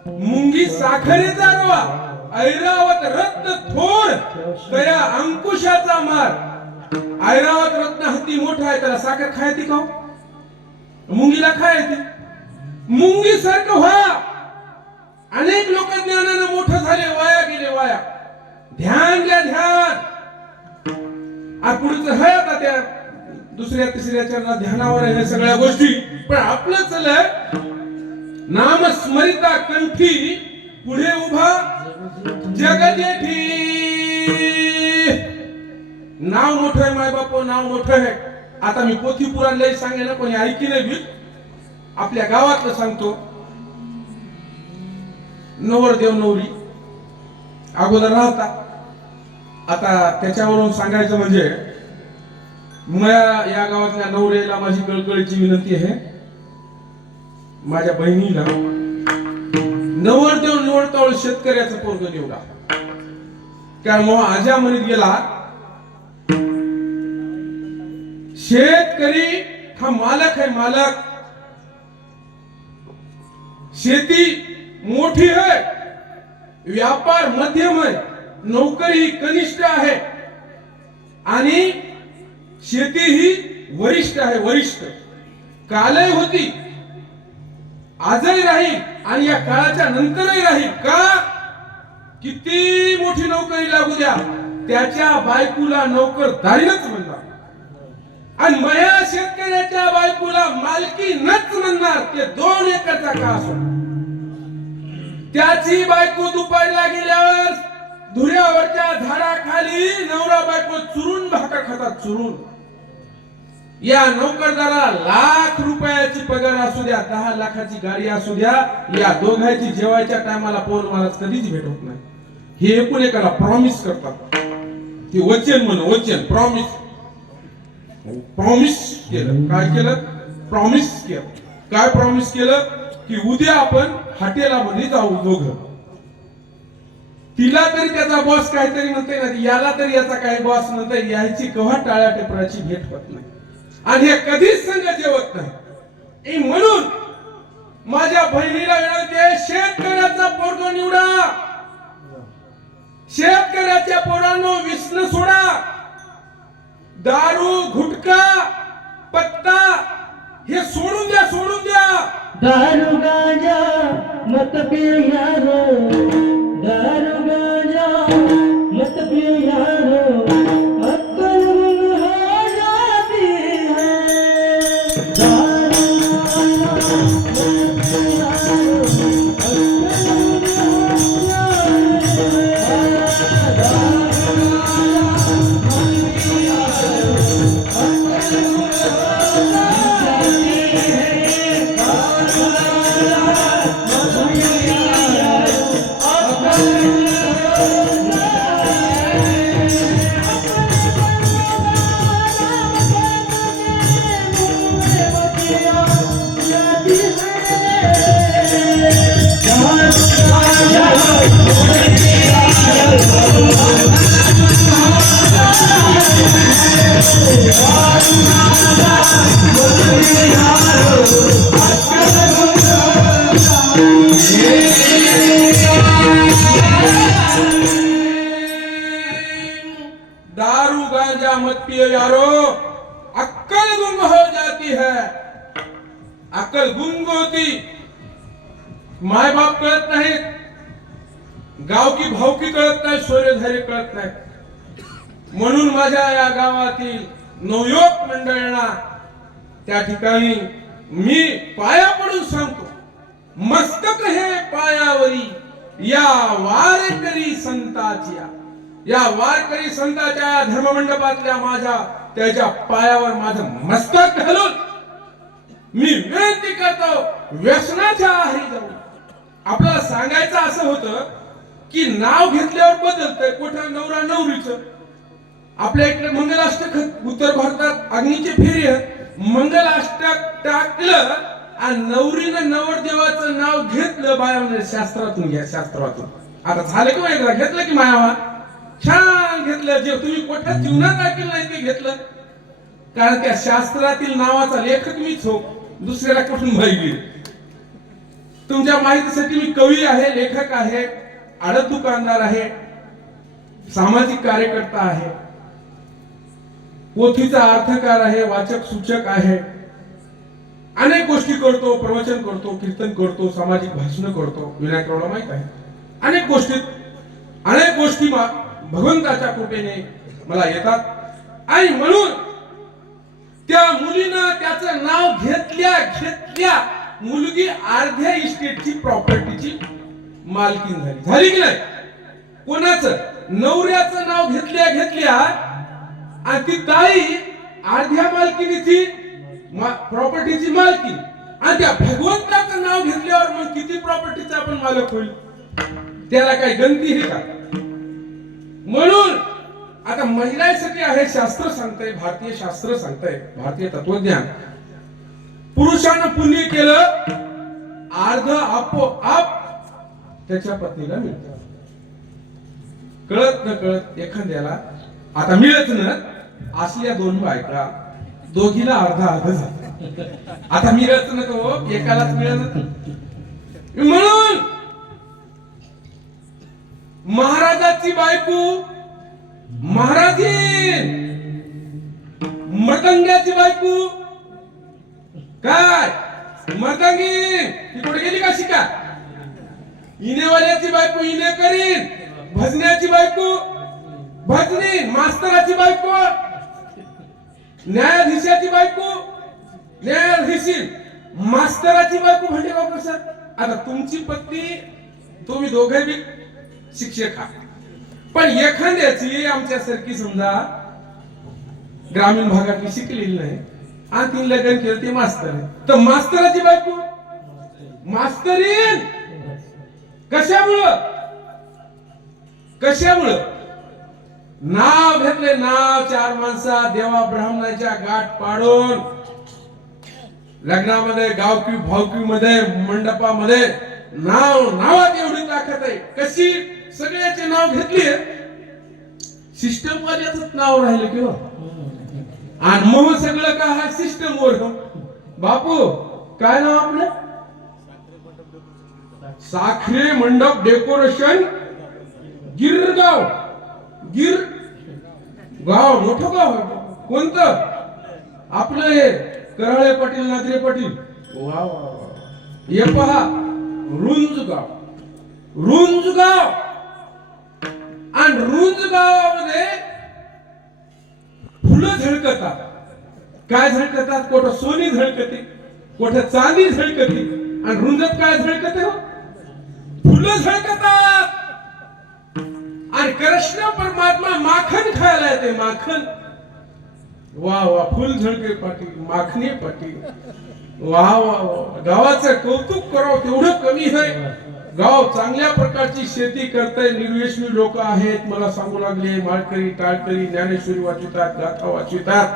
मुंगी साखरेचा रवा ऐरावत रत्न थोर तया अंकुशाचा मार. ऐरावत रत्न हत्ती मोठा आहे त्याला साखर खायती का हो? मुंगीला खायती. मुंगी सारखं व्हा. अनेक लोक ज्ञानानं मोठं झाले वाया गेले वाया. ध्यान द्या ध्यान. पुढचं आहे आता त्या दुसऱ्या तिसऱ्या चरणात ध्यानावर आहे हे सगळ्या गोष्टी. पण आपलं चलय नाम स्मरिता कंठी पुढे उभा जग जेठी. नाव मोठं आहे माय बाप नाव मोठं आहे. आता मी पोथी पुराण लय सांगेन कोणी ऐकी नाही बी. आपल्या गावातलं सांगतो. नवरदेव नवरी अगोदर राहता. आता त्याच्यावरून सांगायचं म्हणजे या गावातल्या नवऱ्याला माझी कळकळीची विनंती आहे. माझ्या बहिणीला नवरदेव निवडता शेतकऱ्याचं पोरग निवडा. कारण मग आज्या म्हणत गेला शेतकरी हा मालक आहे मालक. शेती मोठी आहे व्यापार मध्यम आहे नोकरी ही कनिष्ठ आहे आणि शेती ही वरिष्ठ आहे वरिष्ठ. कालही होती आजही राहील आणि या काळाच्या नंतरही राहील. का किती मोठी नोकरी लागू द्या त्याच्या बायकोला नोकरदारीनच म्हणणार आणि मया शेतकऱ्याच्या बायकोला मालकी नच म्हणणार. ते 2 एकरचा का असो. त्याची बायको दुपारला गेल्यावर धुऱ्यावरच्या झाडाखाली नवरा बायको चुरून भाकर खातात चुरून. या नोकरदाराला लाख रुपयाची पगार असू द्या 10 लाखाची गाडी असू द्या या दोघांची जेवायच्या टायमाला पवन महाराज कधीच भेट होत नाही. हे एकूण एकाला प्रॉमिस करतात. ते वचन म्हण वचन प्रॉमिस. प्रॉमिस केलं काय केलं प्रॉमिस केलं. काय प्रॉमिस केलं की उद्या आपण हॉटेलामध्ये जाऊ दोघं. तिला तरी त्याचा बॉस काहीतरी म्हणते ना याला तरी याचा काही बॉस म्हणते याची कव्हा टाळ्या टेपराची भेट होत नाही आणि हे कधीच संग जेवत नाही. म्हणून माझ्या बहिणीला विनंती आहे शेतकऱ्याचा पोरगा निवडा. शेतकऱ्याच्या पोरांनो व्यसन सोडा. दारू गुटखा पत्ता हे सोडून द्या सोडून द्या. दारू गांजा मत पिया रो. दारू गांजा मत गांजा मत पियो यारो, अक्कल गुंग हो जाती है। अक्कल गुंग होती, माय बाप कळत नाहीत, गाव की भावकी कळत नाही, शौर्यधारी कळत नाही। म्हणून माझ्या या गावातील नवयुवक मंडळींना त्या ठिकाणी मी पाया पडून सांगतो, मस्तक हे पायावरी या वारकरी संताच्या, या वारकरी संताच्या धर्ममंडपातल्या माझ्या त्याच्या पायावर माझं मस्तक घालून मी विनंती करतो, व्यसनाच्या आहारी जाऊ। आपल्याला सांगायचं असं होतं की नाव घेतल्यावर बदलतंय, कुठं नवरा नवरीचं। आपल्या इकडे मंगलाष्टक, उत्तर भारतात अग्नीचे फेरी आहे, मंगलाष्टक टाकलं आणि नवरीनं नवरदेवाचं नाव घेतलं, बाया म्हणजे शास्त्रातून घ्या, शास्त्रातून। आता झालं की एकदा घेतलं की मायावा छान घेतलं, जे तुम्ही कोठ्यात जीवनात ऐकलं नाही ते घेतलं, कारण त्या शास्त्रातील नावाचा लेखक मीच हो, दुसऱ्याला कुठून माहिती। तुमच्या माहितीसाठी मी कवी आहे, लेखक आहे, आडत दुकानदार आहे, सामाजिक कार्यकर्ता आहे, पोथीचा अर्थकार आहे, वाचक सूचक आहे, अनेक गोष्टी करतो, प्रवचन करतो, कीर्तन करतो, सामाजिक भाषण करतो। विनायकरावला माहित आहे, अनेक गोष्टी भगवंताच्या कृपेने मला येतात। आणि म्हणून त्या मुलीनं त्याचं नाव घेतल्या मुलगी अर्ध्या इस्टेटची, प्रॉपर्टीची मालकीन झाली की नाही? कोणाचं? नवऱ्याचं नाव घेतल्या आणि ती ताई अर्ध्या मालकीनीची, प्रॉपर्टीची मालकी, आणि त्या भगवंताचं नाव घेतल्यावर मग किती प्रॉपर्टीचा आपण मालक होईल? त्याला काही गणती आहे का? म्हणून आता महिलांसाठी आहे, शास्त्र सांगतंय, भारतीय शास्त्र सांगतंय, भारतीय तत्वज्ञान, पुरुषानं पुण्य केलं अर्ध आपोआप त्याच्या पत्नीला मिळतं। कळत न कळत एखाद्याला आता मिळत ना, असल्या दोन बायका दोघीला अर्ध झालं, आता मिळत न तो एकालाच मिळत। म्हणून महाराजाची बायको महाराजीन, मृदंग्याची बायको काय मृदंगी, ती कुठे गेली का शिका? इनेवाल्याची बायको इने करीन, भजण्याची बायको भजनी, मास्तराची बायको न्यायाधीशाची बायको न्यायाधीशी, मास्तराची बायको म्हणजे बाबा सर। आता तुमची पत्नी, तुम्ही दोघे बी शिक्षक आहात, पण एखाद्याची आमच्यासारखी समजा ग्रामीण भागातली शिकलेली नाही आणि तीन लग्न केलं, ते मास्तर आहे, तर मास्तराची बायको मास्तरीन कशामुळं नाव घेतले, नाव चार माणसा देवा ब्राह्मणाच्या गाठ पाडून लग्नामध्ये, गावकी भावकी मध्ये, मंडपामध्ये नावात एवढी ताकद आहे। कशी? सगळ्याचे नाव घेतली, सिस्टम वाल्याच नाव राहिलं किंवा, आणि मग सगळं का हा सिस्टम वर। बापू काय नाव आपलं? साखरे मंडप डेकोरेशन गिरगाव, गाव मोठं गाव आहे। कोणतं? आपलं हे कराळे पाटील, नात्रे पाटील, वा वा, हे पहा रुंजगाव, आणि रुंजगावामध्ये फुलं झळकतात। काय झळकतात? कोठं सोनी झळकते, कोठं चांदी झळकते, आणि रुंजत काय झळकते? हो, फुलं झळकतात। आणि कृष्ण परमात्मा माखन खायला येते, माखन। वा वा, फुल झळके पाटील, माखने पाटील, वा वा वा, गावाचं कौतुक करावं तेवढं कमी आहे। गाव चांगल्या प्रकारची शेती करतंय, निर्व्यसनी लोक आहेत, मला सांगू लागले, माळकरी, टाळकरी, ज्ञानेश्वरी वाचितात, गाथा वाचितात,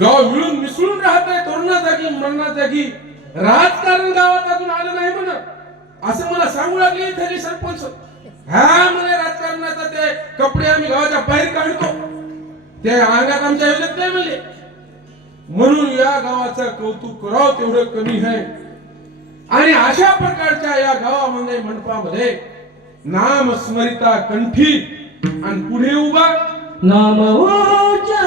गाव मिळून मिसळून राहतंय, तरुणा जागी मरणा जागी। राजकारण गावात अजून आलं नाही म्हण, असं मला सांगू लागले इथे सरपंच। हा म्हणे राजकारणाचा ते कपडे आम्ही गावाच्या बाहेर काढतो, ते अंगात आमच्या येत नाही म्हणले। म्हणून या गावाचं कौतुक करावं तेवढं कमी आहे। आणि अशा प्रकारच्या या गावामध्ये, मंडपामध्ये नाम स्मरिता कंठी, आणि पुढे उभा नाम उच्चारिता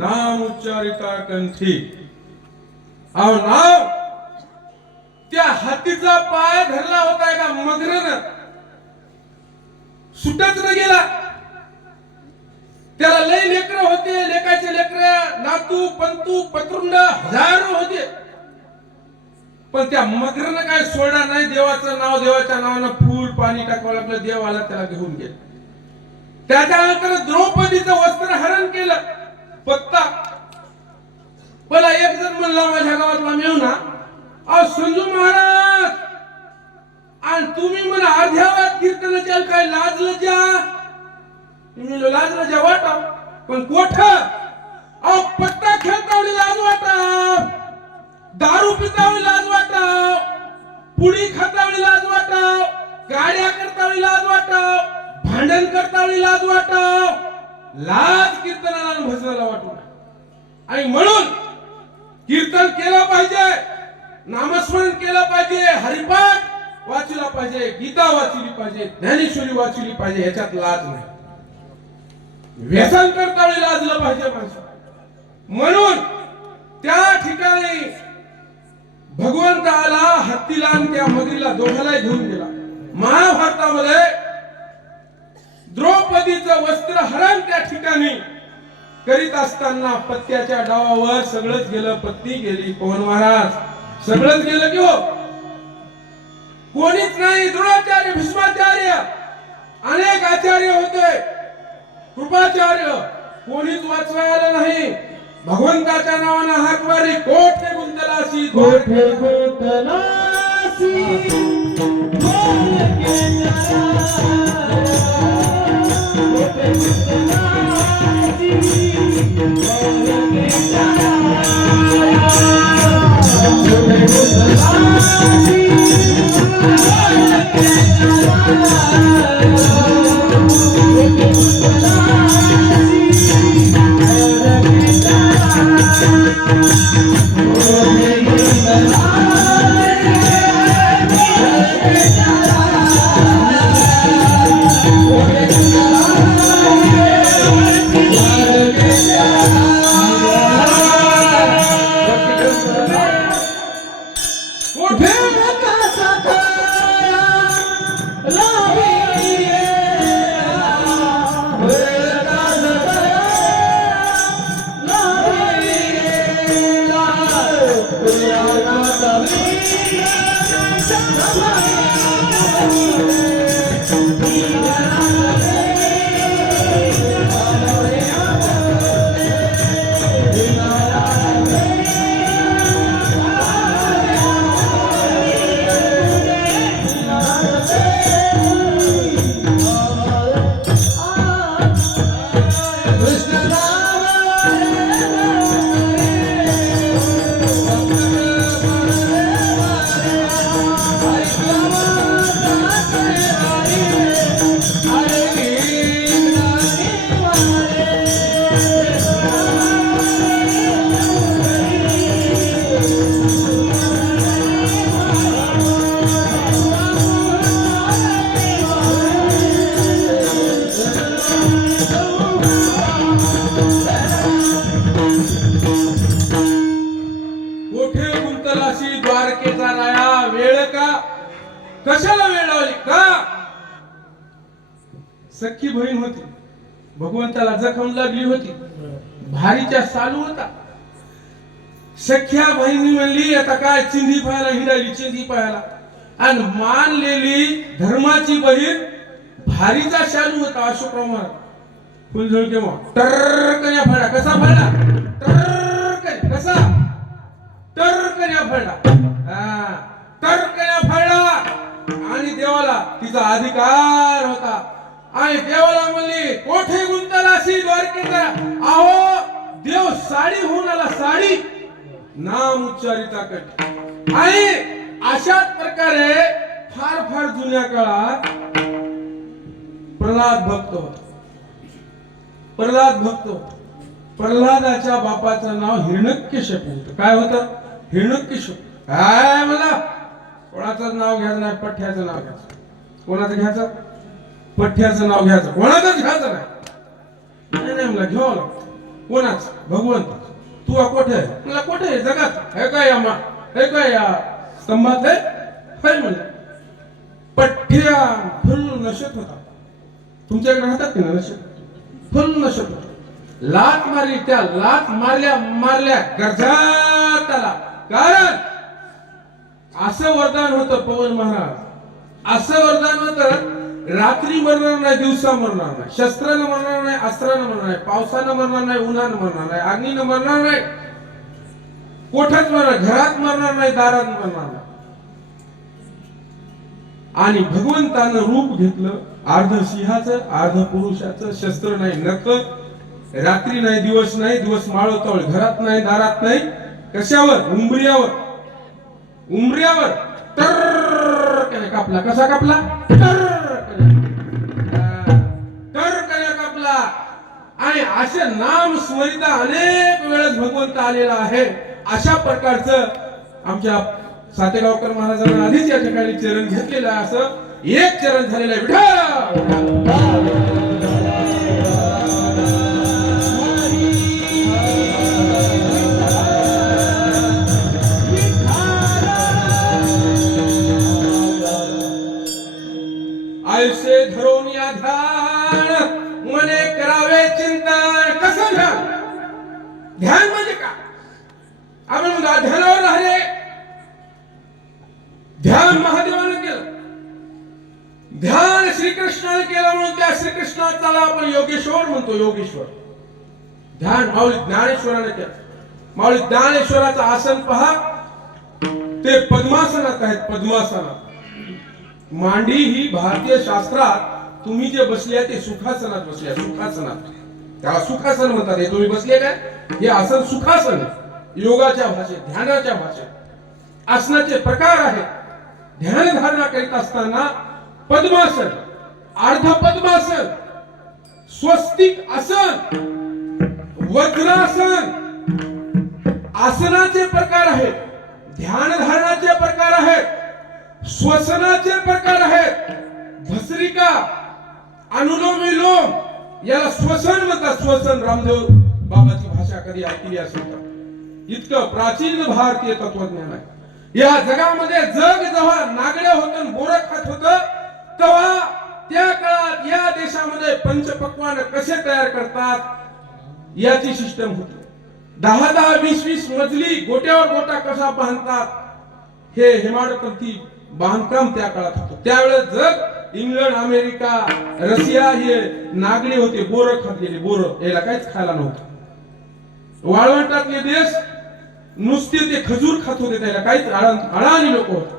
नाम उच्चारिता कंठी अहो नाव त्या हातीचा पाय धरला होता का मगरनं सुटच न गेला. त्याला लय लेकर होते, लेकाचे लेकर नातू पंतू पत्रुंड हजारो होते, पण त्या मगरनं काय सोडा नाही. देवाचं नाव, देवाच्या नावानं फूल पाणी टाकावं लागलं, देव आला त्याला घेऊन गेला. त्याच्यानंतर द्रौपदीचं वस्त्र हरण केलं. पत्ता मला एक जण म्हणला माझ्या गावातला मेवना, अहो संजू महाराज आणि तुम्ही मला अर्ध्या वाट कीर्तनाच्या काय लाजलं जा. मी लाजलं जा वाटा, पण कोठ अहो पत्ता खेळतावली लाज वाटाव, दारू पितावली लाज वाटाव, पुडी खातावली लाज वाटाव, गाड्या करतावली लाज वाटाव, भांडण करतावली लाज वाटाव. लाज कीर्तनाला आणि भजनाला वाटू नये. आणि म्हणून कीर्तन केलं पाहिजे, नामस्मरण केलं पाहिजे, हरिपाठ वाचला पाहिजे, गीता वाचली पाहिजे, ज्ञानेश्वरी वाचली पाहिजे. ह्याच्यात लाज नाही. व्यसन करता वेळी लाजलं पाहिजे माणसं. म्हणून त्या ठिकाणी भगवंत आला, हत्तीला आणि त्या मगरीला दोघांना घेऊन गेला. महाभारतामध्ये द्रौपदीचं वस्त्र हरण त्या ठिकाणी करीत असताना पत्त्याच्या डावावर सगळंच गेलं. पत्नी गेली, पवन महाराज सगळंच गेलं की हो. कोणीच नाही. द्रोणाचार्य, भीष्माचार्य, अनेक आचार्य होते, कृपाचार्य, कोणीच वाचवायला नाही. भगवंताच्या नावानं हाकमारी, कोठे गुंतलासी, कोठे गुंतलासी, Hey! सख्खी बहीण होती, भगवंताला जखम लागली होती, भारीच्या चालू होता. सख्या बहिणी म्हणली आता काय चिंधी पाहायला हिंडायली, चिंधी पाहायला, आणि मानलेली धर्माची बहीण भारीचा शालू होता. अशोकराव महाराज फुलझोळ केव्हा टर्कण्या फाडा, कसा फाडा, टर्कण्या कसा, टर्कण्या फाडा, टर्कण्या फाडला. आणि देवाला तिचा अधिकार होता, आणि देवाला म्हणली कोठे गुंतला अशी द्वारकेचा, अहो देव साडी होऊन आला, साडी नाम उच्चारिता कट. आणि अशाच प्रकारे फार फार जुन्या काळात प्रल्हाद भक्त होता. प्रल्हाद भक्त होता. प्रल्हादाच्या बापाचं नाव हिरण्यकशिपू होतं. काय होतं? हिरण्यकशिपू. काय मला कोणाचं नाव घ्यायचं नाही, पठ्याचं नाव घ्यायचं. कोणाचं घ्यायचं? पठ्याचं नाव घ्यायचं, कोणाचंच घ्यायचं नाही. नाही मला घ्यावं लागतं. कोणाच? भगवंत. तू कोठे आहे? मला कोठे आहे जगात? हे काय या हे काय या स्तंभात आहे? काय म्हणलं पठ्या फुल नशत होता. तुमच्याकडे राहतात की नशत? फुल नशत होता. लात मारली, त्या लात मारल्या गरजात आला. कारण असं वरदान होतं पवन महाराज, असं वरदान होतं रात्री मरणार नाही, दिवसा मरणार नाही, शस्त्रानं मरणार नाही, अस्त्रानं मरणार नाही, पावसानं मरणार नाही, उन्हानं मरणार नाही, अग्नीनं मरणार नाही, कोठ्यात मरणार, घरात मरणार नाही, दारात मरणार नाही. आणि भगवंतानं रूप घेतलं अर्ध सिंहाचं, अर्ध पुरुषाचं. शस्त्र नाही, नख, रात्री नाही, दिवस नाही, दिवस माळवतावळ, घरात नाही, दारात नाही, कशावर? उंबऱ्यावर. उंबऱ्यावर तर कापला. कसा कापला? तर कापला. आणि असे नाम स्मरिता अनेक वेळेस भगवंत आलेला आहे. अशा प्रकारचं आमच्या सातेगावकर महाराजांना आधीच या ठिकाणी चरण घेतलेलं आहे. असं एक चरण झालेलं आहे. विठ्ठल आयुष्य धरून या ध्यान मने करावे चिंतन. कसं ध्यान? ध्यान म्हणजे का? आपण ध्यानावर राहिले. ध्यान महादेवानं केलं, ध्यान श्रीकृष्णाने केलं, म्हणून त्या श्रीकृष्णाचा आपण योगेश्वर म्हणतो. योगेश्वर ध्यान माऊली ज्ञानेश्वराने केलं. माऊली ज्ञानेश्वराचं आसन पहा, ते पद्मासनात आहेत. पद्मासनात मांडी ही भारतीय शास्त्रात तुम्ही जे बसले ते सुखासनात बसले. सुखासनात, त्याला सुखासन म्हणतात. हे तुम्ही बसले काय, हे आसन सुखासन. योगाच्या भाषेत, ध्यानाच्या भाषेत आसनाचे प्रकार आहेत. ध्यान धारणा करीत असताना पद्मासन, अर्ध पद्मासन, स्वस्तिक आसन, वज्रासन, आसनाचे प्रकार आहेत. ध्यान धारणाचे प्रकार आहेत. श्वसनाचे प्रकार आहेत. भस्त्रिका, अनुलोम विलोम, याला श्वसन म्हणतात. श्वसन रामदेव बाबाची भाषा कधी ऐकली असेल तर. इतकं प्राचीन भारतीय तत्वज्ञान आहे. या जगामध्ये जग जेव्हा नागड्या होतं, बोरं खात होतं, तेव्हा त्या काळात या देशामध्ये पंचपक्वान कसे तयार करतात याची सिस्टम होती. 10-10, 20-20 मजली गोट्यावर गोटा कसा बांधतात, हे हेमाडपंथी बांधकाम त्या काळात होतं. त्यावेळेस जग, इंग्लंड, अमेरिका, रशिया हे नागडे होते. बोरं खाल्लेले, बोरं, याला काहीच खायला नव्हतं. वाळवंटातले देश नुसते ते खजूर खात होते, त्याला काहीच अडाणी लोक होते.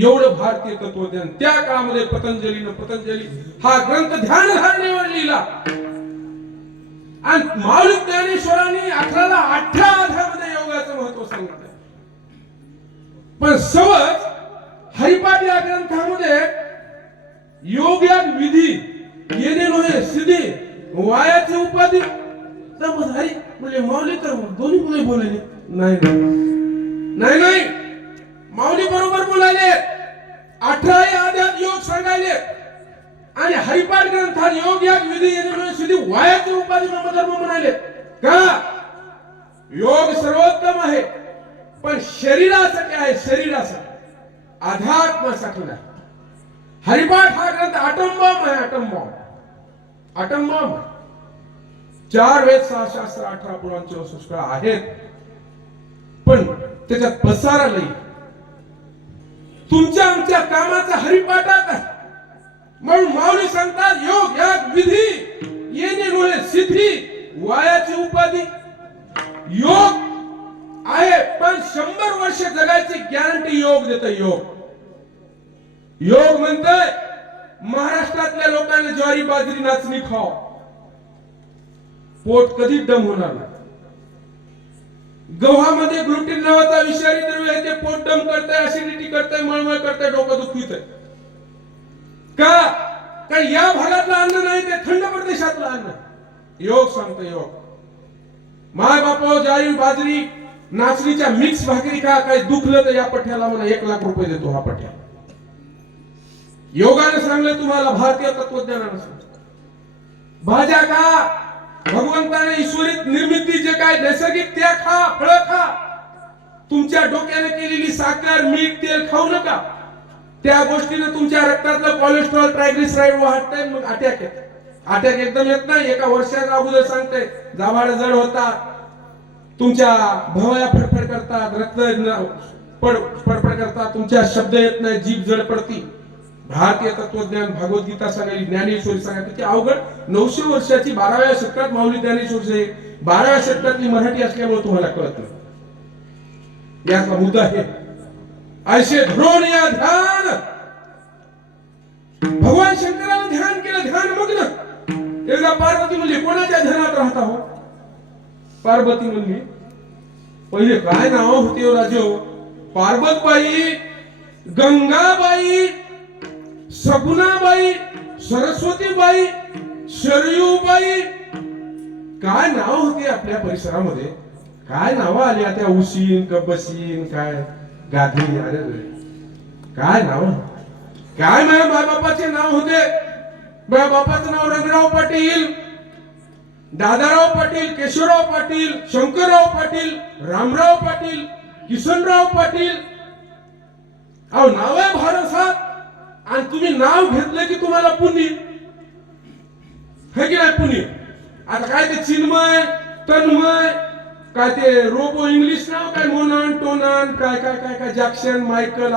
एवढं भारतीय तत्वज्ञान त्या काळामध्ये पतंजली हा ग्रंथ ध्यान धारणेवर लिहिला. आणि माऊली ज्ञानेश्वरांनी 18ला 18 अध्यायामध्ये योगाचं महत्व सांगितलं. पण सहज हरिपाठ या ग्रंथामध्ये योग या विधी येणे नव्हे सिद्धी वायाची उपाधी. तर हरी म्हणजे माऊली तर दोन्ही मुले बोलले नाही नाही नाही, माऊली बरोबर बोलायले. 18 अध्यायात योग सांगायले आणि हरिपाठ ग्रंथात योग या विधी येणे नव्हे सिद्धी वायाची उपाधी धर्म म्हणाले. का? योग सर्वोत्तम आहे, पण शरीरासाठी आहे, शरीरासाठी, अध्यात्मासाठी नाही. हरिपाठ हा ग्रंथ अटम बॉम्ब आहे. अटम बॉम्ब आटम बॉम्ब 4 वेद 6 शास्त्र 18 पुराणांचे संस्कार आहेत, पण त्याच्यात पसारा नाही. तुमच्या आमच्या कामाचा हरिपाठात आहे. म्हणून माऊली सांगतात योग याग विधी येणे नोहे सिद्धी वायाची उपाधी. योग आहे पण 100 वर्ष जगायची गॅरंटी योग देतो. योग म्हणतोय महाराष्ट्रातल्या लोकांना ज्वारी बाजरी नाचणी खाव, पोट कधी डम होणार नाही. गव्हामध्ये ग्लुटेन नावाचा विषारी द्रव्य आहे, ते पोट डम करतंय, ऍसिडिटी करतंय, मळमळ करतंय, डोकं दुखतंय. का या भागातलं अन्न नाही, ते थंड प्रदेशातलं अन्न. योग सांगतो योग. माय बापा ज्वारी बाजरी नाचणीच्या मिक्स भाकरी खा, काही दुखलं तर या पठ्याला म्हणा 1 लाख रुपये देतो. हा पठ्या योगाने सांगलं तुम्हाला, भारतीय तत्वज्ञानानं सांगलं. भाज्या खा, भगवंताने ईश्वरिक निर्मिती जे काय नैसर्गिक त्या खा, फळं खा. तुमच्या डोक्याने केलेली साखर मीठ तेल खाऊ नका. त्या गोष्टीने तुमच्या रक्तातलं कोलेस्ट्रॉल ट्रायग्लिसराईड वाढतंय, मग अटॅक येत. अटॅक एकदम येत नाही, एका वर्षाच्या अगोदर सांगते. जावाड जड होतात, तुमच्या भवया फडफड करतात, रक्त फडफड करतात, तुमच्या शब्द येत नाही, जीभ जड पडती. भारतीय तत्वज्ञान भगवद्गीता सांगायची, ज्ञानेश्वरी सांगायची, ती अवघड 900 वर्षाची 12व्या शतकात माऊली ज्ञानेश्वरी 12व्या शतकातली मराठी असल्यामुळे तुम्हाला कळत नाही. याचा मुद्दा आहे ऐसे धरून या ध्यान. भगवान शंकराने ध्यान केलं, ध्यान मग्न. एकदा पार्वती म्हणजे कोणाच्या ध्यानात राहता हो? पार्वती म्हणजे पहिले काय नाव होते राजो? पार्वतबाई, गंगाबाई, सगुणाबाई, सरस्वतीबाई, शरयूबाई. काय नाव होते आपल्या परिसरामध्ये? काय नाव आली त्या उशीन कबसीन काय गाधी. अरे काय नाव, काय माझ्या बाबाचे नाव होते. माझ्या बापाचं नाव रंगराव पाटील, दादाराव पाटील, केशवराव पाटील, शंकरराव पाटील, रामराव पाटील, किसनराव पाटील. अहो नाव आहे भारतात, आणि तुम्ही नाव घेतलं की तुम्हाला पुण्य है की नाही? पुण्य. आता काय ते चिन्मय, तन्मय, काय ते रोबो इंग्लिश नाव, काय मोनान टोनान, काय काय काय काय जॅक्सन, मायकल.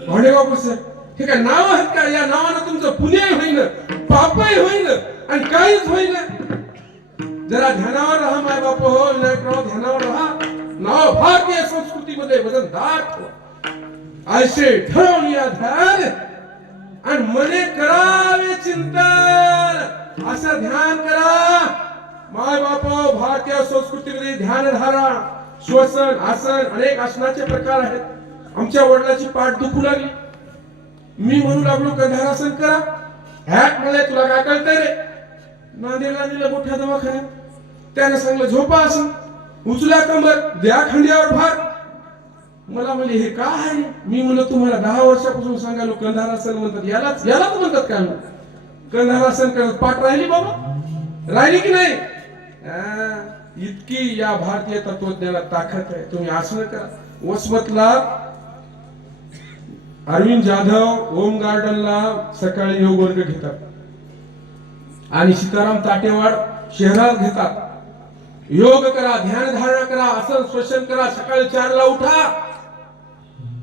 भाडेगाव कसं हे काय नाव आहेत का? या नावानं तुमचं पुण्यही होईन, पापही होईन, आणि काहीच होईन. जरा ध्यानावर राहा माय बाप हो, विनायकराव ध्यानावर राहा. नाव भारतीय संस्कृतीमध्ये वजनदार ठेवा. ऐसे ठरवून या ध्यान आणि मने करावे चिंतन. असं ध्यान करा माय बाप. भारतीय संस्कृतीमध्ये ध्यानधारा, श्वसन, आसन, अनेक आसनाचे प्रकार आहेत. आमच्या वडिलांची पाठ दुखू लागली, मी म्हणू लागलो कंधारासन करा. हॅक म्हणले तुला काय कळतंय रे? नांदेडला दिलं मोठ्या दवाखान्यात, त्याने सांगलं झोपा आसन, उचला कंबर, द्या खांद्यावर भार. मला म्हणले हे काय आहे? मी म्हणलं तुम्हाला 10 वर्षापासून सांगायलो कंधारासन म्हणतात. यालाच म्हणतात काय? कंधारासन करत पाठ राहिली बाबा, राहिली की नाही? इतकी या भारतीय तत्वज्ञानात ताकद आहे. तुम्ही आसन करा. वसमतला अरविंद जाधव होम गार्डनला सकाळी योग वर्ग घेतात, आणि सीताराम ताटेवाड शहरात घेतात. योग करा, ध्यान धारणा करा, आसन श्वसन करा. सकाळी 4 ला उठा.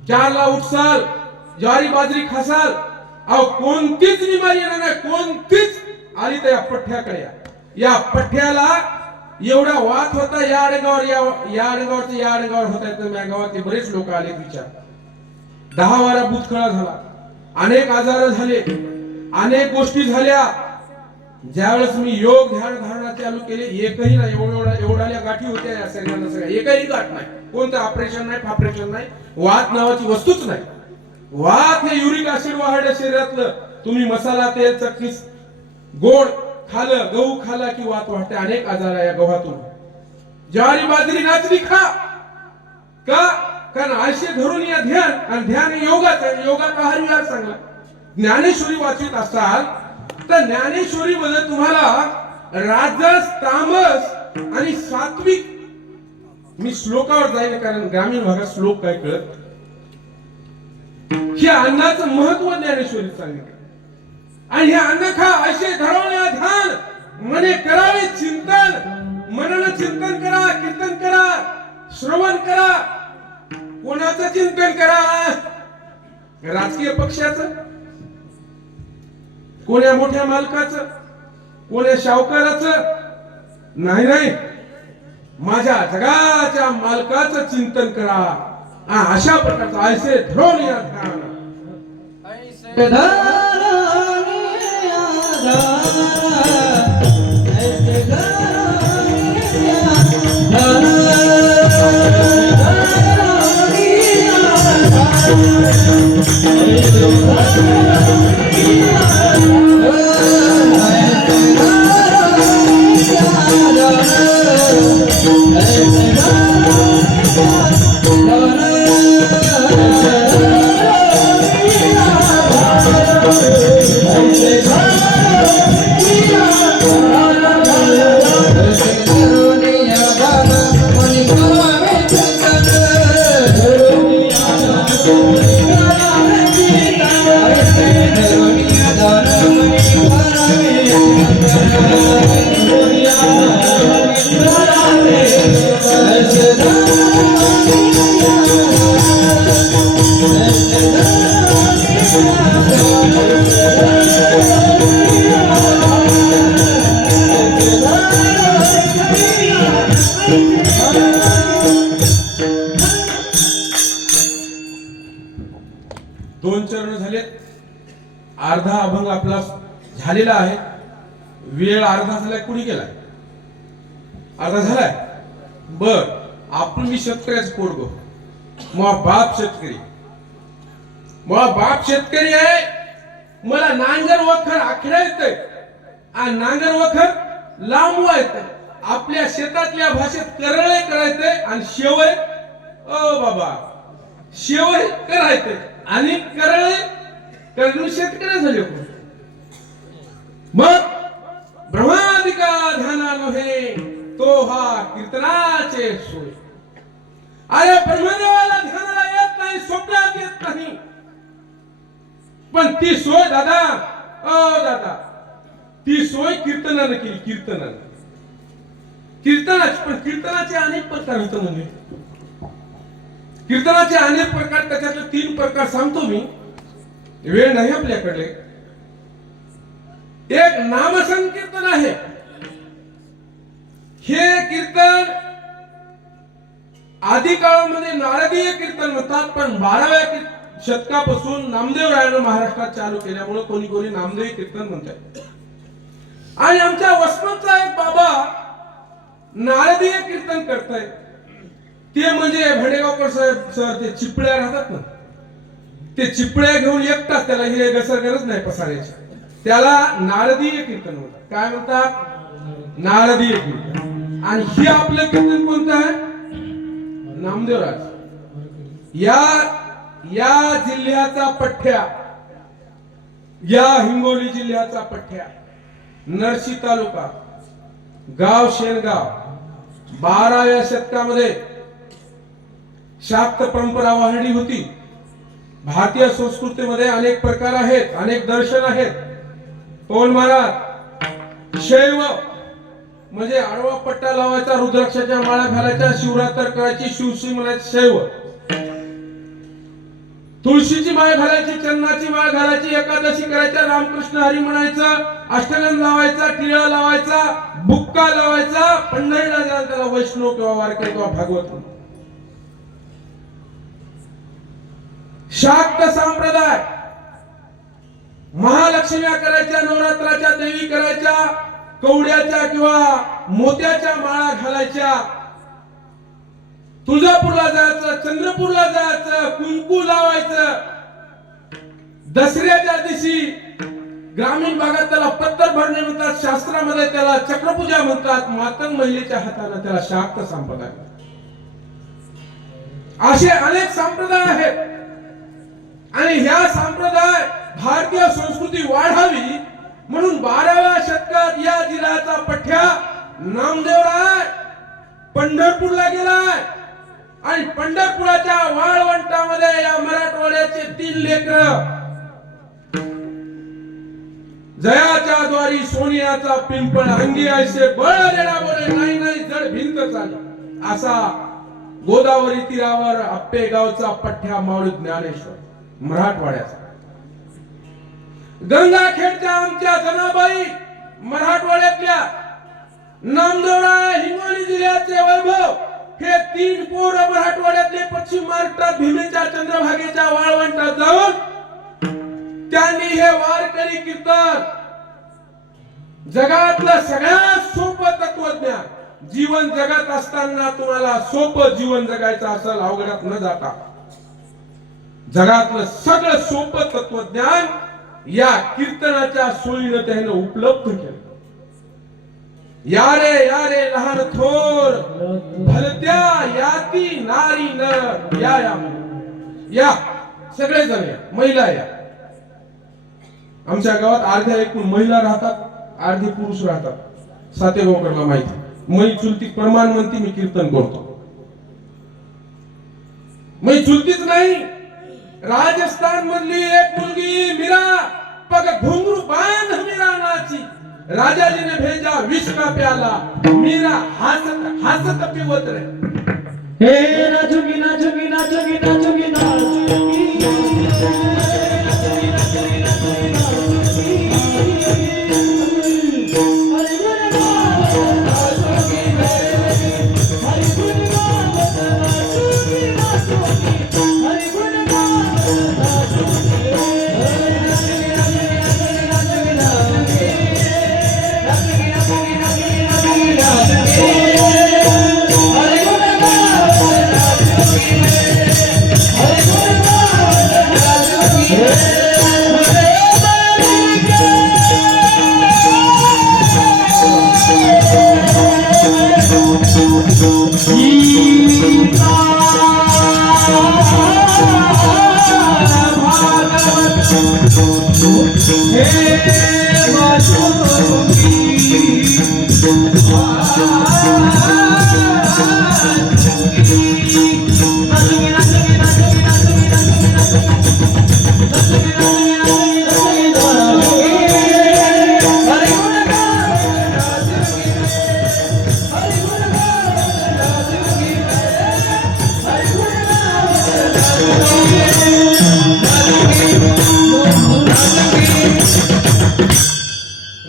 4 ला उठसाल, ज्वारी बाजरी खासाल, अहो कोणतीच बिमारी येणार नाही. कोणतीच आली तर या पठ्याकडे या पठ्याला एवढा वात होता. या अडगावर या अडगावर होता येत. या गावातले बरेच लोक आले विचार. 10-12 भूतखळा झाला, अनेक आजार झाले, अनेक गोष्टी झाल्या. ज्यावेळेस मी योग ध्यान धारणा चालू केले, एकही नाही एवढ्या गाठी होत्या या शरीराला. सगळ्या एकही गाठ नाही. कोणतं ऑपरेशन नाही, फापरेशन नाही. वात नावाची वस्तूच नाही. वात हे युरिक ऍसिड वाढलं शरीरातलं. तुम्ही मसाला तेल चटणी गोड खाल्लं, गहू खाला की वात वाढते. अनेक आजार आहे या गव्हातून. ज्वारी बाजरी नाचणी खा. का? कारण आयशे धरून या ध्यान, आणि ध्यान योगाच आहे. योगाचा हा विचार सांगला. ज्ञानेश्वरी वाचित असाल तर ज्ञानेश्वरी मध्ये तुम्हाला राजस, तामस आणि सात्विक. मी श्लोकावर जाईल कारण ग्रामीण भागात श्लोक काय कळत. हे अन्नाचं महत्व ज्ञानेश्वरीत सांगितलं. आणि हे अन्न खा असे घडवणे ध्यान मने करावे चिंतन मनन चिंतन करा कीर्तन करा श्रवण करा कोणाचं चिंतन करा राजकीय पक्षाचं कोण्या मोठ्या मालकाचं कोण्या शावकाराचं नाही नाही माझ्या जगाच्या मालकाचं चिंतन करा अशा प्रकारचं ऐसे धरून या ध्यान दोन चरण झाले अर्धा अभंग आपला झालेला आहे वेळ अर्धा झालाय कुणी केलाय अर्धा झालाय बर आपण मी शेतकऱ्याच पोरगो मग बाप शेतकरी आहे मला नांगर वखर आखडा येतंय आणि नांगर वखर लांबवा येतंय आपल्या शेतातल्या भाषेत करळे करायचंय आणि शेवय ओ बाबा शेवय करायचंय आणि करळे करून शेतकरी झाले मग ब्रह्मादिका ध्याना नव्हे तो हा कीर्तनाचे सोय अरे ब्रह्मदेवाला ध्यानाला येत नाही स्वप्नात येत नाही पण ती सोय दादा ओ दादा ती सोय कीर्तनाने केली कीर्तनाची पण कीर्तनाचे अनेक प्रकार होते म्हणजे कीर्तनाचे अनेक प्रकार त्याच्यातले 3 प्रकार सांगतो मी वेळ नाही आपल्याकडे एक नामसंकीर्तन आहे हे कीर्तन आधी काळामध्ये नारदीय कीर्तन म्हणतात पण 12व्या शतकापासून नामदेवरायानं महाराष्ट्रात चालू केल्यामुळे कोणी कोणी नामदेव कीर्तन म्हणतात आणि आमच्या वसमतचा एक बाबा नारदीय कीर्तन करताय ते म्हणजे भडेगावकर साहेब सर ते चिपळ्या राहतात ना ते चिपळ्या घेऊन एकटाच त्याला हे घसर गरज नाही पसारायची त्याला नारदीय कीर्तन म्हणतात काय म्हणतात नारदीय कीर्तन आणि हे आपलं कीर्तन कोणतं आहे नामदेवराज या जिल्ह्याचा पठ्ठ्या या हिंगोली जिल्ह्याचा पठ्ठ्या नरसी तालुका गाव शेनगाव 12व्या शतकामध्ये शाक्त परंपरा वाढली होती भारतीय संस्कृतीमध्ये अनेक प्रकार आहेत अनेक दर्शन आहेत पवन महाराज शैव म्हणजे आडवा पट्टा लावायचा रुद्राक्षाच्या माळा घालायच्या शिवरात्र करायची शिवशी म्हणायची शैव तुळशीची माळ घालायची चंदनाची माळ घालायची एकादशी करायच्या रामकृष्ण हरी म्हणायचं अष्टगंध लावायचा टिळा लावायचा बुक्का लावायचा पंढरीला जायला त्याला वैष्णव किंवा वारकरी किंवा भागवत शाक्त संप्रदाय महालक्ष्म्या करायच्या नवरात्राच्या देवी करायच्या कवड्याच्या किंवा मोत्याच्या माळा घालायच्या तुळजापूरला जायचं चंद्रपूरला जायचं कुंकू लावायचं दसऱ्याच्या दिवशी ग्रामीण भागात त्याला पत्तर भरणे म्हणतात शास्त्रामध्ये त्याला चक्रपूजा म्हणतात मातंग महिलेच्या हाताने त्याला शाक्त संप्रदाय असे अनेक संप्रदाय आहेत आणि ह्या संप्रदाय भारतीय संस्कृती वाढावी म्हणून 12व्या शतकात या जिल्ह्याचा पठ्ठ्या नामदेवराय पंढरपूरला गेलाय आणि पंढरपुराच्या वाळवंटामध्ये या मराठवाड्याचे 3 लेकर जयाच्या द्वारी सोनियाचा पिंपळ अंगी ऐसे बळ देणा बोले नाही नाही जड भिंत चाली असा गोदावरी तीरावर आप्पेगावचा पठ्ठ्या माऊली ज्ञानेश्वर मराठवाड्याचा. गंगाखेडच्या आमच्या जनाबाई मराठवाड्यातल्या नामदेवरा हिंगोली जिल्ह्याचे वैभव हे 3 पोरं मराठवाड्यातले पश्चिम महाराष्ट्रात भीमेच्या चंद्रभागेच्या वाळवंटात जाऊन त्यांनी हे वारकरी कीर्तन जगातलं सगळ्यात सोपं तत्वज्ञान जीवन जगत असताना तुम्हाला सोपं जीवन जगायचं असेल अवघडात न जाता जगातलं सगळं सोपं तत्वज्ञान या कीर्तनाच्या सोयीनं त्याने उपलब्ध केलं. यारे लहान थोर भलत्या याती नारी नर या सगळे जण या महिला या. आमच्या गावात अर्ध्या एकूण महिला राहतात अर्धे पुरुष राहतात. सातेगावकरला माहिती मै चुलती प्रमाण म्हणती मी कीर्तन करतो. मै चुलतीच नाही राजस्थान मधली एक मुलगी मीरा पग घुंगरू बांध मीरा नाची राजाजी ने भेजा विष का प्याला मीरा हसत हसत पिवत रहे. हे नाचुगी नाचुगी नाचुगी नाचुगी नाचुगी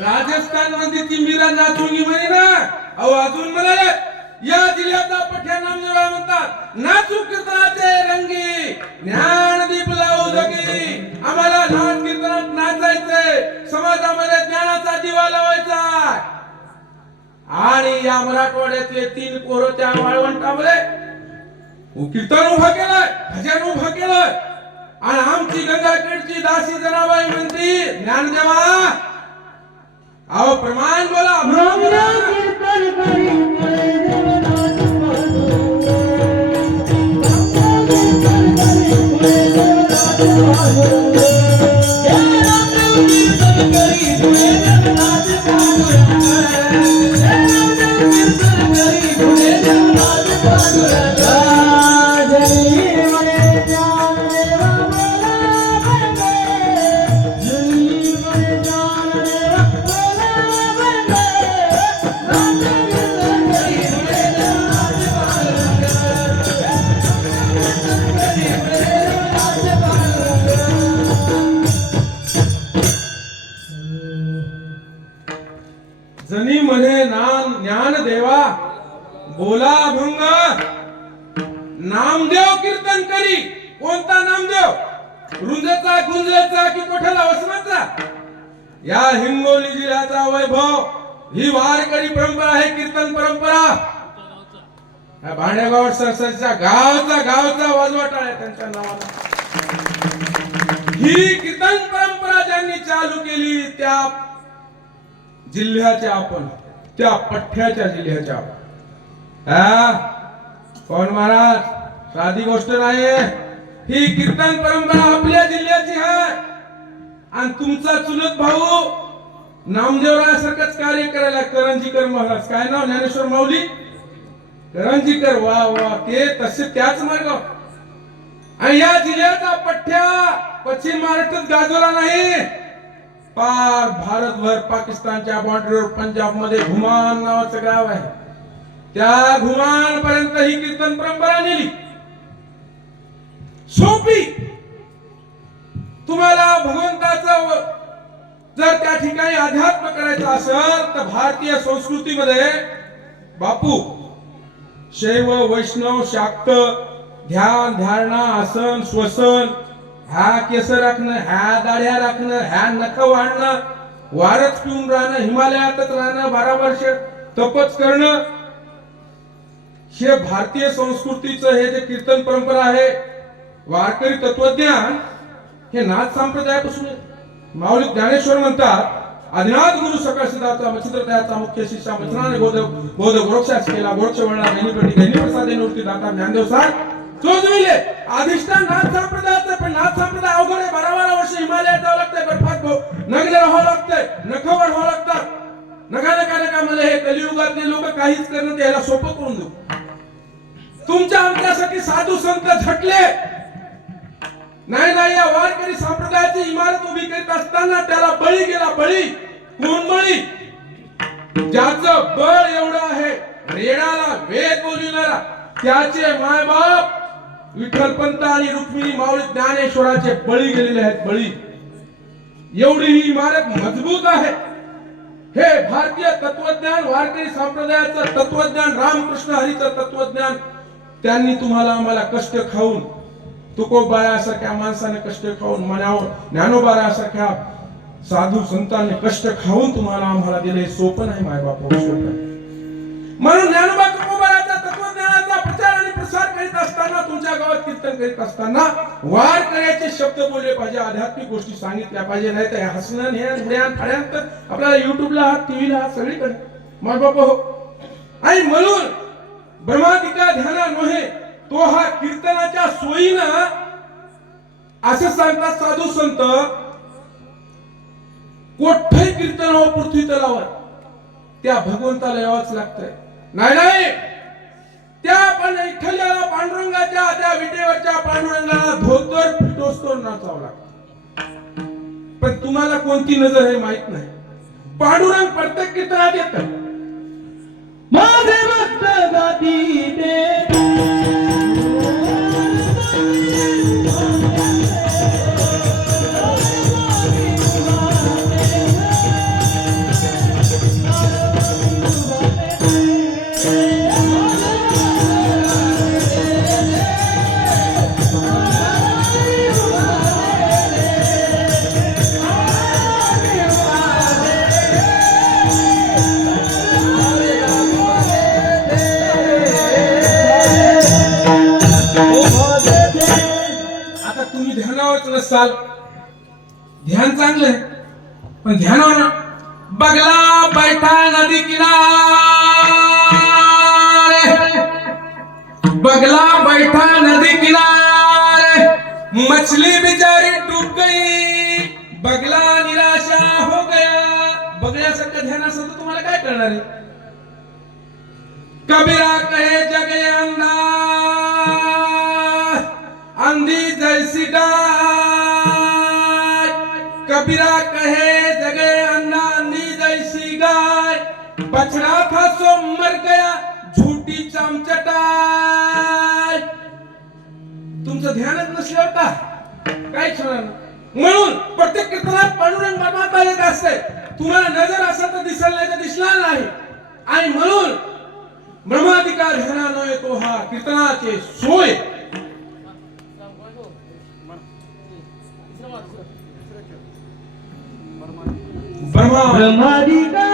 राजस्थान मध्ये ती मीरा नाचुंगी म्हणे ना अहो अजून म्हणाले या जिल्ह्याचा पठ्ठ्या नामदेवराव म्हणतात नाचू कीर्तनाचे रंगी ज्ञानदीप लावू जगी. आम्हाला नाच कीर्तनात नाचायचंय समाजामध्ये ज्ञानाचा दिवा लावायचा आणि या मराठवाड्यातले 3 पोरं त्या वाळवंटामध्ये कीर्तन उभं केलंय भजन उभं केलंय आणि आमची गंगाखेडची दासी जनाबाई म्हणती ज्ञानदेवा अहो प्रमाण बोला प्रमाण बोला. जनी म्हणे ज्ञान देवा बोला अभंग नामदेव कीर्तन करी. कोणता नामदेव रुंजेचा गुंजेचा की कोठ्याला वसनाचा. या हिंगोली जिल्ह्याचा वैभव ही वारकरी परंपरा आहे कीर्तन परंपरा. या भांडेगाव सरसरच्या गावचा वाजवाटा आहे त्यांच्या नावाला. ही कीर्तन परंपरा ज्यांनी चालू केली त्या जिल्ह्याच्या आपण त्या पठ्ठ्याच्या जिल्ह्याच्या कोण महाराज साधी गोष्ट नाही. ही कीर्तन परंपरा आपल्या जिल्ह्याची आहे आणि तुमचा चुलत भाऊ नामदेवरायासारखंच कार्य करायला करंजीकर महाराज काय नाव ज्ञानेश्वर माऊली करंजीकर वा वा ते तसे त्याच मार्ग. आणि या जिल्ह्याचा पठ्ठ्या पश्चिम महाराष्ट्रात गाजवला नाही पार भारतभर पाकिस्तानच्या बॉर्डरवर पंजाब मध्ये घुमान नावाचं गाव आहे, त्या घुमान पर्यंत ही कीर्तन परंपरा नेली. सोपी. तुम्हाला भगवंताचं जर त्या ठिकाणी अध्यात्म करायचं असेल तर भारतीय संस्कृतीमध्ये बापू शैव वैष्णव शाक्त ध्यान धारणा आसन श्वसन, ह्या केस राखणं, ह्या दाढ्या राखणं, ह्या नख वाढणं, वारच पिऊन राहणं, हिमालयातच राहणं, 12 वर्ष तपच करणं, हे भारतीय संस्कृतीचं हे जे कीर्तन परंपरा आहे, वारकरी तत्वज्ञान हे नाथ संप्रदायापासून आहे. माऊली ज्ञानेश्वर म्हणतात, आदिनाथ गुरु सकळ सिद्धाचा मच्छिंद्र त्याचा मुख्य शिष्य मच्छराने बोध गोरक्षास केला, गोरक्ष वळला गैनीपटी गैनी प्रसादे मूर्ती दाता ज्ञानदेव सार चोजविले. अधिष्ठान नाथ संप्रदायाचं, पण नाथ संप्रदाय अवघड आहे. 12 वर्ष हिमालयात जावं लागतंय, बर्फात नग्न राहावं लागतंय, नखवर व्हावं लागतात. नका मला हे कलियुगातले लोक काहीच करणं त्याला सोपं करून देऊ. तुमच्या आमच्यासाठी साधू संत झटले नाही. या वारकरी संप्रदायाची इमारत उभी करीत असताना त्याला बळी गेला. बळी कोण? बळी ज्याचं बळ एवढं आहे, रेडाला वेद बोलविणारा, त्याचे मायबाप विठ्ठलपंत आणि रुक्मिणी माऊली ज्ञानेश्वराचे बळी गेलेले आहेत. बळी. एवढी ही इमारत मजबूत आहे. हे भारतीय तत्वज्ञान, वारकरी संप्रदायाचं तत्वज्ञान, रामकृष्ण हरीचं तत्वज्ञान, त्यांनी तुम्हाला आम्हाला कष्ट खाऊन, तुकोबारासारख्या माणसाने कष्ट खाऊन, मनावर ज्ञानोबारासारख्या साधू संतांनी कष्ट खाऊन तुम्हाला आम्हाला दिले. सोपं नाही मायबाप, म्हणून ज्ञानोबा तुकोबाराचा तत्वज्ञानाचा प्रचार आणि प्रसार करीत असताना, तुमच्या गावात कीर्तन करीत असताना वारकऱ्याचे शब्द बोलले पाहिजे, आध्यात्मिक गोष्टी सांगितल्या पाहिजे. नाही तर हसणं हे उड्यान फाड्यान तर आपल्याला युट्यूबला टीव्हीला सगळीकडे मायबाप हो. आणि म्हणून ब्रह्मादिका ध्याना नोहे, तो हा कीर्तनाच्या सोयीनं असं सांगतात साधू संत, कोठे कीर्तन हो पृथ्वी तलावर, त्या भगवंताला यावंच लागतंय. नाही त्या पण विठ्ठलाला, पांडुरंगाच्या त्या विटेवरच्या पांडुरंगाला धोतर फिटोस्तोर नाचावं लागतं. पण तुम्हाला कोणती नजर आहे माहित नाही. पांडुरंग प्रत्येक कीर्तनात येतं. माझे भक्त गाती दे नसाल, ध्यान चांगलंय पण ध्यानावर बगला बैठा नदी किनारे, बगला बैठा नदी किनारे, मछली बेचारी डूब गई, बगला निराशा हो गया. बगल्यासारखं ध्यान असेल तर तुम्हाला काय करणार आहे? कबीरा कहे जगे अंधा, अंधी जैसी गाय, कबीरा कहे जगे अंधा अंधी जैसी गाय, बछड़ा था सो मर गया झूठी चमचटाय. तुमचं ध्यानच नसल्यावर काय होणार? म्हणून प्रत्येक कीर्तनात पांडुरंग परमात्मा एक असते. तुम्हाला नजर असेल तर दिसेल, नाही तर दिसणार नाही. आणि म्हणून ब्रह्मादिका ध्यानानं येतो हा कीर्तनाचे सोय. ब्रह्मादिका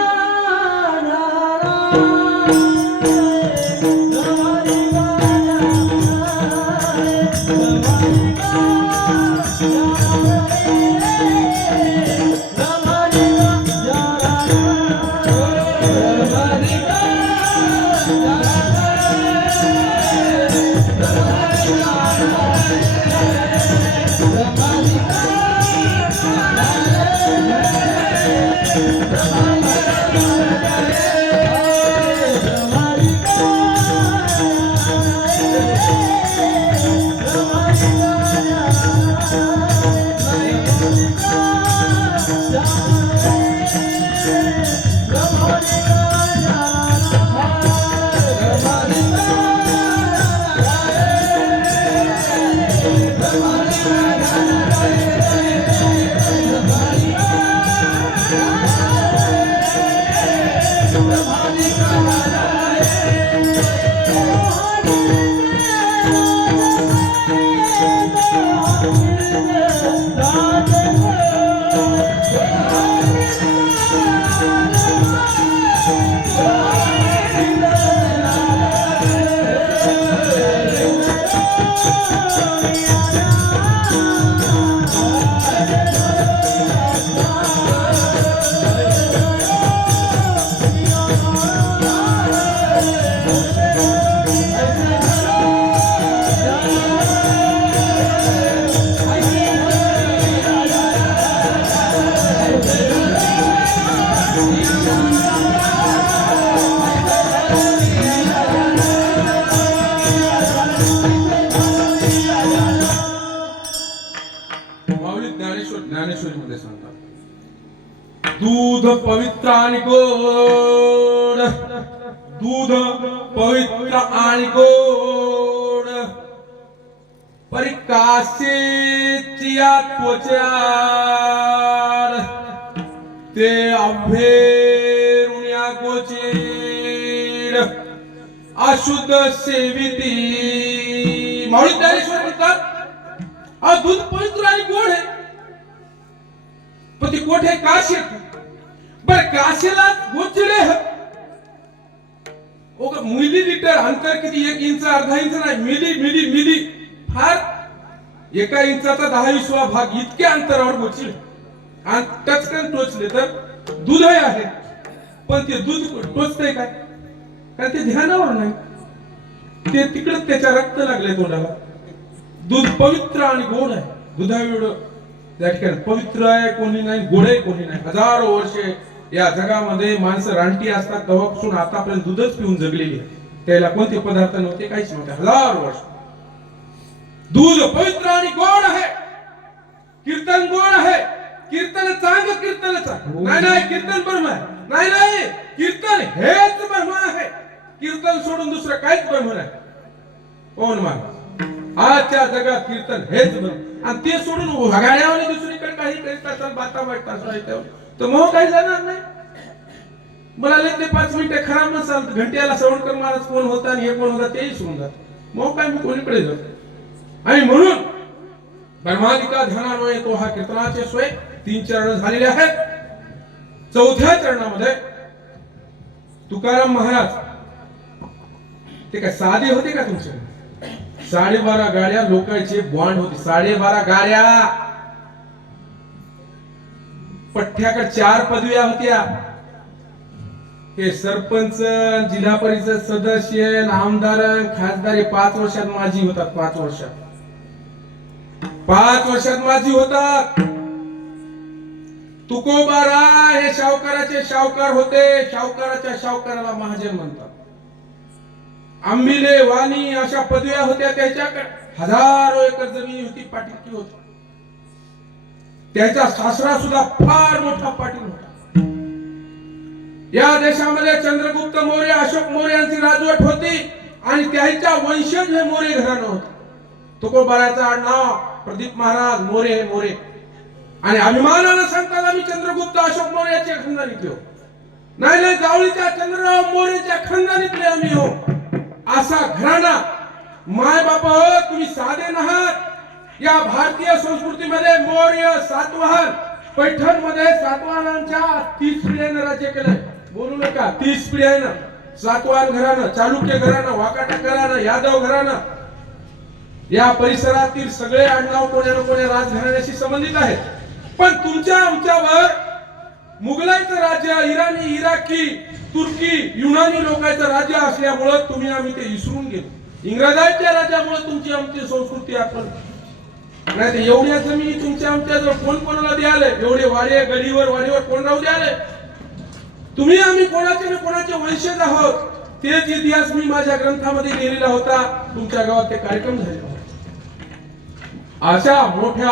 Yeah. माऊली ज्ञानेश्वरी मध्ये सांगतात, दूध पवित्र आणि गोड, दूध पवित्र आणि गोड, परी कासेची या त्वचार ते अभेरुण्या गोचीड अशुद्ध सेविती. माऊली ज्ञानेश्वर म्हणतात, दूध पवित्र आणि गोड आहे, पण ते गोड आहे काशे. बर काशेला गोचिडे मिलीलीटर अंतर किती? 1 इंच, अर्धा इंच नाही, मिली मिली मिली, फार 1 इंचाचा 10-20 भाग इतक्या अंतरावर गोचिडे आणि टचकन टोचले तर दूध आहे, पण ते दूध टोचतंय काय? कारण ते ध्यानावर नाही, ते तिकडे त्याच्या रक्त लागले तोंडाला. दूध पवित्र आणि गोड आहे, दुधाएवढं त्या ठिकाणी पवित्र आहे कोणी नाही, गोड आहे कोणी नाही. हजारो वर्षे या जगामध्ये माणसं रानटी असतात, तेव्हापासून आतापर्यंत दूधच पिऊन जगलेली आहे. त्याला कोणते पदार्थ नव्हते, काहीच नव्हते. हजारो वर्ष दूध पवित्र आणि गोड आहे. कीर्तन गोड आहे, कीर्तन चांग, कीर्तन चांग नाही नाही, कीर्तन ब्रह्म आहे नाही नाही, कीर्तन हेच ब्रह्म आहे. कीर्तन सोडून दुसरं काहीच ब्रह्म नाही. कोण मान आजच्या जगात कीर्तन हेच ब्रह्म, आणि ते सोडून घड्याळाने दुसरीकडे काही करीत असाल, बाता वाटत तर मोह काही जाणार नाही. म्हणाले ते 5 मिनिटे खराब नसाल, घंट्याला श्रवणकर महाराज कोण होता आणि हे कोण होता तेही सोडून जात. मोह काय मी कोणीकडे जातो. आणि म्हणून ब्रह्मादिका ध्यानान्वये तो हा कीर्तनाचे सोय 3 चरण झालेले आहेत. 4थ्या चरणामध्ये तुकाराम महाराज, ते काय साधे होते का तुमचे? 12.5 गाड्या लोकांचे बॉन्ड होते. 12.5 गाड्या, पठ्ठ्याकडे 4 पदव्या होत्या. हे सरपंच, जिल्हा परिषद सदस्य, आमदार, खासदार 5 वर्षात माजी होतात. 5 वर्षात माजी होतात. तुकोबाराय हे शाहूकाराचे शाहूकार होते, शाहूकाराच्या शाहूकाराला महाजन म्हणतात. आंबिले, वाणी अशा पदव्या होत्या त्याच्याकडे. हजारो एकर जमीन होती, पाटील होती. त्याचा सासरा सुद्धा फार मोठा पाटील होता. या देशामध्ये चंद्रगुप्त मौर्य, अशोक मौर्य यांची राजवट होती आणि त्याच्या वंशज हे मोरे घराणं होतं. तुकोबाराचं आडनाव प्रदीप महाराज मोरे हे मोरे. आणि अभिमानानं सांगतात आम्ही चंद्रगुप्त अशोक मौर्याच्या खानदानीतले हो. नाही नाही, जावळीच्या चंद्रराव मोरेच्या खानदानीतले आम्ही हो. असा घराणा. माय बापा हो, तुम्ही साधे नाहात. या भारतीय संस्कृतीमध्ये मौर्य, सातवाहन, पैठण मध्ये सातवाहनांच्या 30 पिढ्यानं राज्य केलंय. बोलू नका, 30 पिढ्यानं. सातवाहन घराणं, चालुक्य घराणं, वाकाटक घराणं, यादव घराणं, या परिसरातील सगळे आडनाव कोण्या ना कोण्या राजघराण्याशी संबंधित आहेत. पण तुमच्या आमच्यावर मुघलांचं राज्य, इराणी, इराकी, तुर्की, युनानी लोकांचं राज्य असल्यामुळे तुम्ही आम्ही ते विसरून गेलो. इंग्रजांच्या राज्यामुळे तुमची आमची संस्कृती आपण नाही तर एवढ्या जमिनी तुमच्या आमच्याजवळ कोण कोणाला द्याले? एवढे वाडे गडीवर वाडीवर कोण राहू द्याले? तुम्ही आम्ही कोणाचे ना कोणाचे वंशज आहोत. तेच इतिहास मी माझ्या ग्रंथामध्ये लिहिलेला होता. तुमच्या गावात ते कार्यक्रम झाले होते. अशा मोठ्या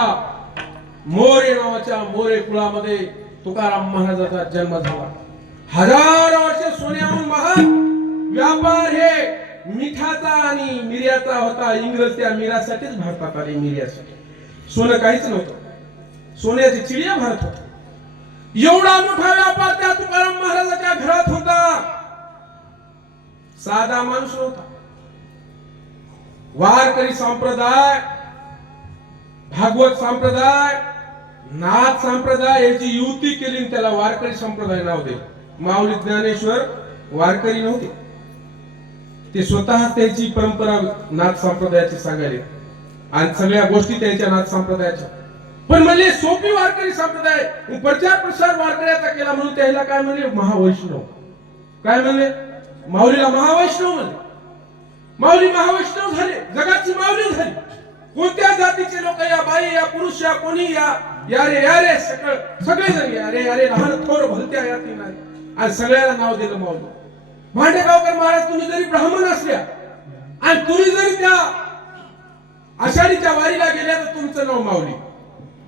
मोरे नावाच्या मोरे कुळामध्ये तुकाराम महाराजाचा जन्म झाला. हजारो वर्ष सोन्याहून महान व्यापार हे मिठाचा आणि मिऱ्याचा होता. इंग्रज त्या मिऱ्यासाठीच भारतात आले. मिऱ्यासाठी सोनं काहीच नव्हतं. सोन्याची चिडिया भारत होती. एवढा मोठा व्यापार त्या तुकाराम महाराजाच्या घरात होता. साधा माणूस नव्हता. वारकरी संप्रदाय, भागवत संप्रदाय, नाथ संप्रदाय याची युती केली आणि त्याला वारकरी संप्रदाय नाव दिले. माऊली ज्ञानेश्वर वारकरी नव्हते, ते स्वतः त्याची परंपरा नाथ संप्रदायाची सांगायले आणि सगळ्या गोष्टी त्यांच्या नाथ संप्रदायाच्या. पण म्हणजे सोपी वारकरी संप्रदाय प्रचार प्रसार वारकऱ्याचा केला म्हणून त्याला काय म्हणले? महावैष्णव. काय म्हणले? माऊलीला महावैष्णव म्हणले. माऊली महावैष्णव झाले, जगाची माऊली झाली. कोणत्या जातीचे लोक या, बाई या, पुरुष या, कोणी या रे सगळे जण या रे लहान थोर भलत्या या ती नाही आणि सगळ्याला नाव दिलं माऊली. भांडेगावकर महाराज तुम्ही जरी ब्राह्मण असल्या आणि तुम्ही जरी त्या आषाढीच्या वारीला गेल्या तर तुमचं नाव माऊली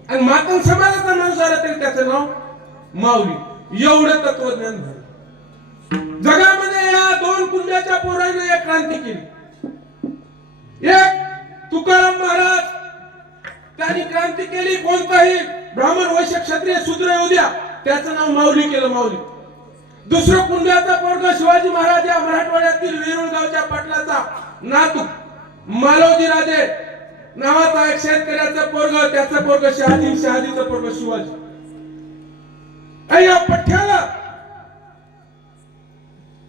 आणि मातंग समाजाचा माणूस आला तरी त्याचं नाव माऊली. एवढं तत्वज्ञान झालं जगामध्ये. या दोन कुंड्याच्या पोराने एक क्रांती केली. एक तुकाराम महाराज, त्यांनी क्रांती केली. कोणताही ब्राह्मण वैश्य क्षत्रिय शूद्र येऊ द्या, त्याचं नाव माऊली केलं, माऊली. दुसरं कुंड्याचा पोरगा शिवाजी महाराज या मराठवाड्यातील वेरूळ गावच्या पाटलाचा नातू मालोजी राजे नावाचा एक शेतकऱ्याचं पोरग, त्याचं पोरग शहाजीचं पोरग शिवाजी. या पठ्याला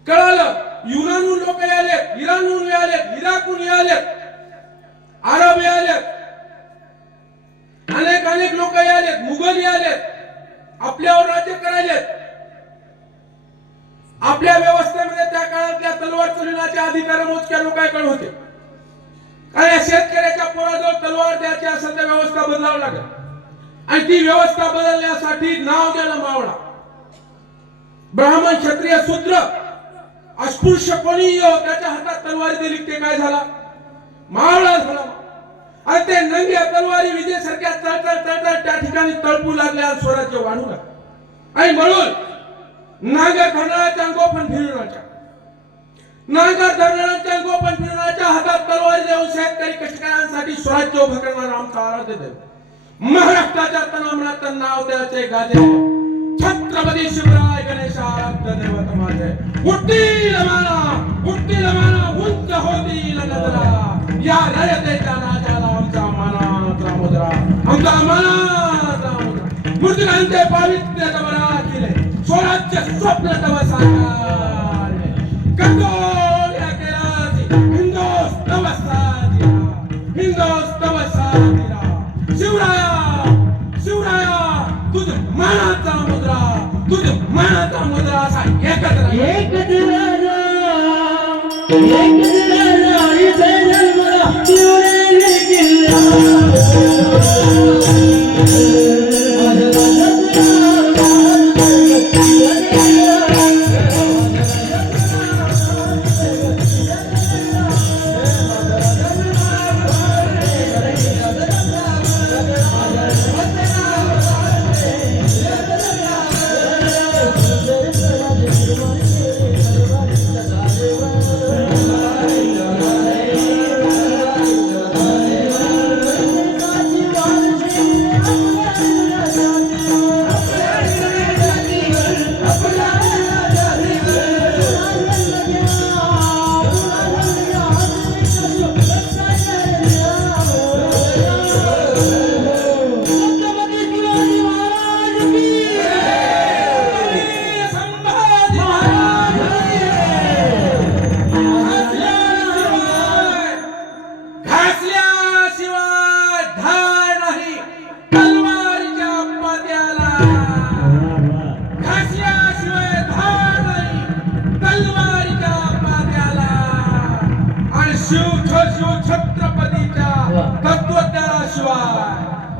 कळालं युनानहून लोक आलेत, इराणहून आलेत, इराकहून आलेत, अरब आलेत, अनेक लोक आलेत, मुघल आलेत, आपल्यावर राज्य करायलेत. आपल्या व्यवस्थेमध्ये त्या काळातल्या तलवार चालवण्याचे अधिकार मोजक्या लोकांकडे होते आणि शेतकऱ्याच्या पोराजवळ तलवार द्यायची असेल तर व्यवस्था बदलावी लागेल आणि ती व्यवस्था बदलण्यासाठी नाव द्यायला मावळा. ब्राह्मण क्षत्रिय शूद्र अस्पृश्य कोणीही त्याच्या हातात तलवारी दिली ते काय झाला? मावळा झाला. आणि ते नंग्या तलवारी विजेसारख्या तळतळ त्या ठिकाणी तळपू लागल्या, स्वराज्य वाढू लागले. आणि म्हणून नांगर धरणाऱ्याच्या गोफण फिरणाऱ्याच्या हातात तलवारी देऊन शेतकरी कष्टकऱ्यांसाठी स्वराज्य उभं करणारा आमचा आराध्य दैवत महाराष्ट्राच्या तनामनात नाव द्यायचे गाजे छत्रपती शिवराय गणेश आराध्य दैवत माझे. उठतील माना उंच होतील नजरा, या रयतेच्या राजाला आमचा मानाचा मुद्रा, आमचा मानाचा मुद्रा. मूर्तिकांचे पावित्र्य तवरा केले, स्वराज्य स्वप्न तव साकारले. कंदोल्या केलासी हिंदोस्तव साधिरा. शिवराया तुझ मानाचा मुद्रा असा एकत्र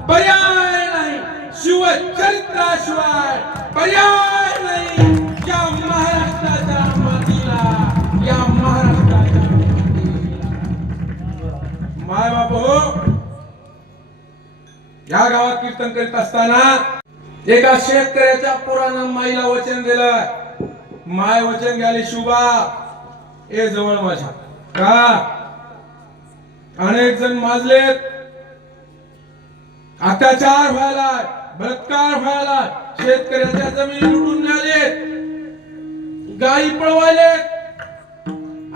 पर्याय नाही, शिवचरित्राशिवाय पर्याय नाही. या महाराष्ट्राच्या मातीला, या महाराष्ट्राच्या माय बापू, या गावात कीर्तन करीत असताना एका शेतकऱ्याच्या पोरानं माईला वचन दिलं. माय वचन घ्याले, शुभा ए जवळ माझ्या का. अनेक जण माजलेत, अत्याचार व्हायला, बलात्कार व्हायला, शेतकऱ्याच्या जमिनी लुटून न्यालेत, गायी पळवायलेत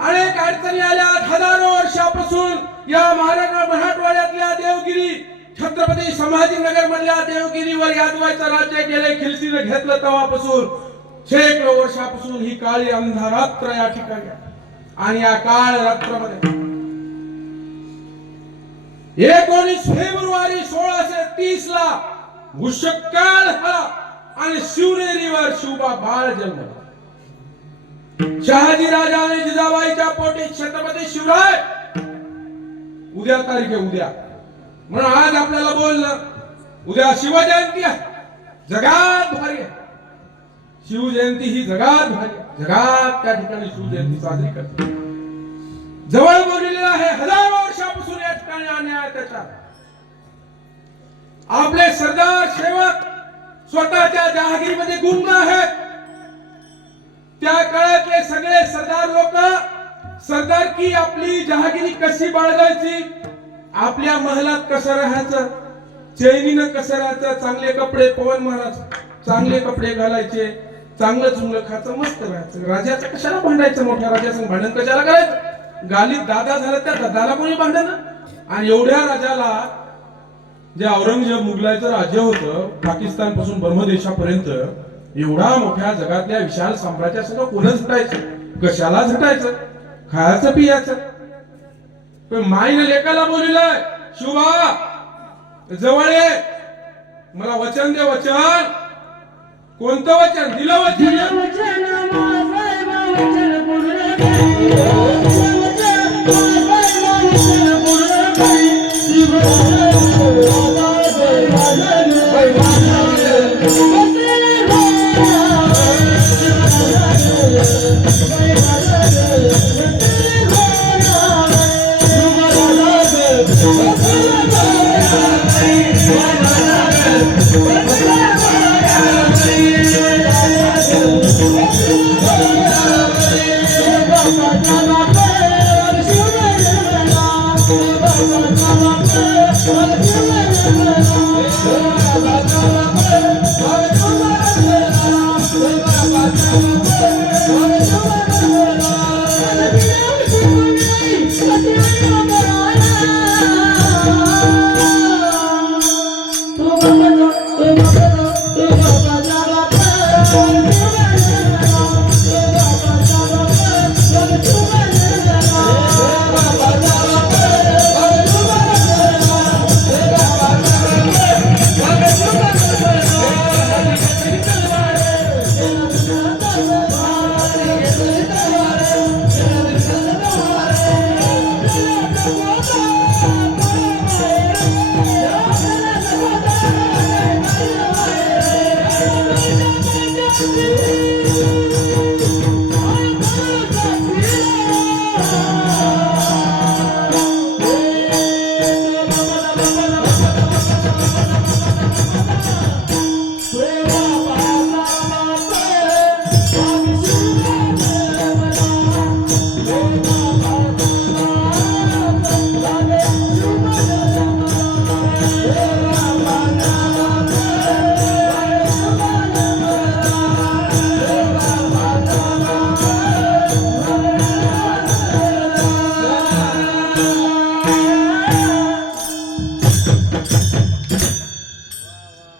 अनेक अडचणी आल्या. हजारो वर्षापासून या मराठवाड्यातल्या देवगिरी छत्रपती संभाजीनगर मधल्या देवगिरीवर यादवाचं राज्य गेले. खिलसीने घेतलं तेव्हापासून शेकडो वर्षापासून ही काळी अंधारात्र या ठिकाणी आहे. आणि या काळ रात्रामध्ये 19 फेब्रुवारी 1630 ला उषकाळ हा आणि शिवनेरीवर शिवबा बाळ जन्मला. शहाजी राजा आणि जिजाबाईच्या पोटी छत्रपती शिवराय. उद्या तारीख आहे, उद्या म्हणून आज आपल्याला बोलणं. उद्या शिवजयंती आहे, जगात भारी आहे. शिवजयंती ही जगात भारी आहे. जगात त्या ठिकाणी शिवजयंती साजरी करते. जवळ बोललेला आहे. हजारो वर्षापासून या ठिकाणी अन्याय त्याचा. आपले सरदार सेवक स्वतःच्या जहागीरीमध्ये गुंग आहेत. त्या काळातले सगळे सरदार लोक सरदारकी आपली जहागिरी कशी बाळगायची, आपल्या महलात कसं राहायचं, चैनीनं कसं राहायचं, चांगले कपडे, पवन महाराज चांगले कपडे घालायचे, चांगलं चुंगलं खायचं, मस्त राहायचं. राजाचं कशाला भांडायचं, मोठ्या राजाचं भांडण कशाला करायचं. गालीत दादा झालं त्या दादाला कोणी भांडण. आणि एवढ्या राजाला जे औरंगजेब मुघलाचं राज्य होतं पाकिस्तान पासून ब्रह्मदेशापर्यंत, एवढा मोठ्या जगातल्या विशाल साम्राज्यासंग कोण झटायचं, कशाला झटायचं, खायचं पियाचं. पण माईने लेकाला बोललेलं, शिवबा जवळ ये, मला वचन दे. वचन कोणतं वचन दिलं? वचन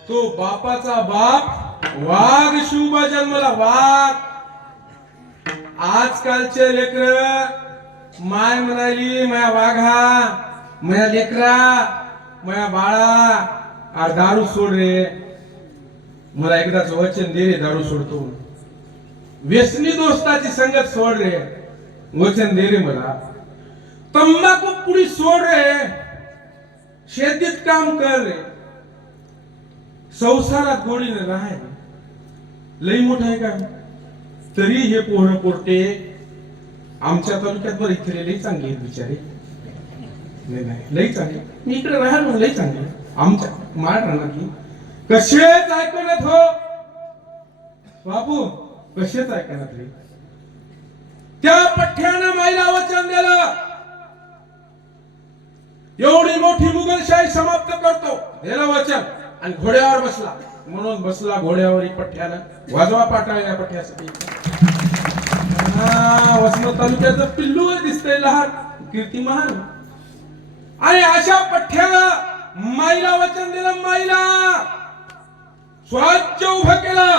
तो बापाचा बाप वाघ शिवबा जन्मला. वाघ. आजकालचे लेकर माय म्हणाली माया वाघा, माया लेकरा, माया बाळा, आ दारू सोड रे, मला एकदाच वचन दे रे, दारू सोडतो. व्यसनी दोस्ताची संगत सोड रे, वचन दे रे मला. तंबाखू पुडी सोड रे, शेतीत काम कर रे, संसारात गोडीने राहाय. लई मोठं आहे का? तरी हे पोरं पोरटे आमच्या तालुक्यात बरं इथे लई चांगली आहेत बिचारे. नाही लई चांगली. मी इकडे राहायला लई चांगली आमच्या माळ राहणार की कसेच ऐकण्यात हो बापू, कसेच ऐकण्यात रे. त्या पठ्यानं माईला वचन दिलं, एवढी मोठी मुघलशाही समाप्त करतो, दिलं वचन. आणि घोड्यावर बसला. म्हणून बसला घोड्यावर पठ्यानं. वाजवा पाटा या पठ्यासाठी. वसमत तालुक्याचं पिल्लू दिसतंय लहान कीर्ती महान. आणि अशा पठ्ठ्याला माईला वचन दिलं, माईला स्वराज्य उभं केलं.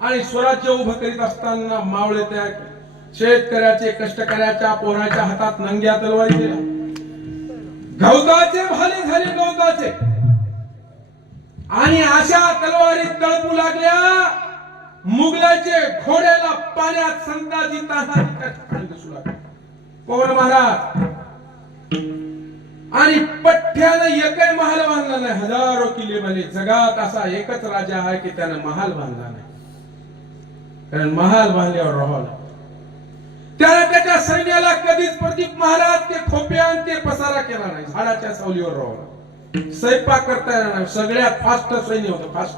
आणि स्वराज्य उभं करीत असताना मावळे त्या शेतकऱ्याचे कष्टकऱ्याच्या पोराच्या हातात नंग्या तलवारी दिल्या. गवताचे भाले झाले गवताचे. आणि अशा तलवारी तळपू लागल्या. मुघलाचे घोड्याला पाण्यात संताजी तानाजी दिसू लागले. पवन महाराज आणि पठ्ठ्यानं एकही महाल बांधला नाही. हजारो किल्ले बांधले. जगात असा एकच राजा आहे की त्यानं महाल बांधला नाही. कारण महाल बांधल्यावर राहावं. त्याने त्याच्या सैन्याला कधीच प्रदीप महाराज ते खोप्या आणि ते पसारा केला नाही. झाडाच्या सावलीवर राहावं. स्वयंपाक करता येणार नाही. सगळ्यात फास्ट सैन्य होतं. फास्ट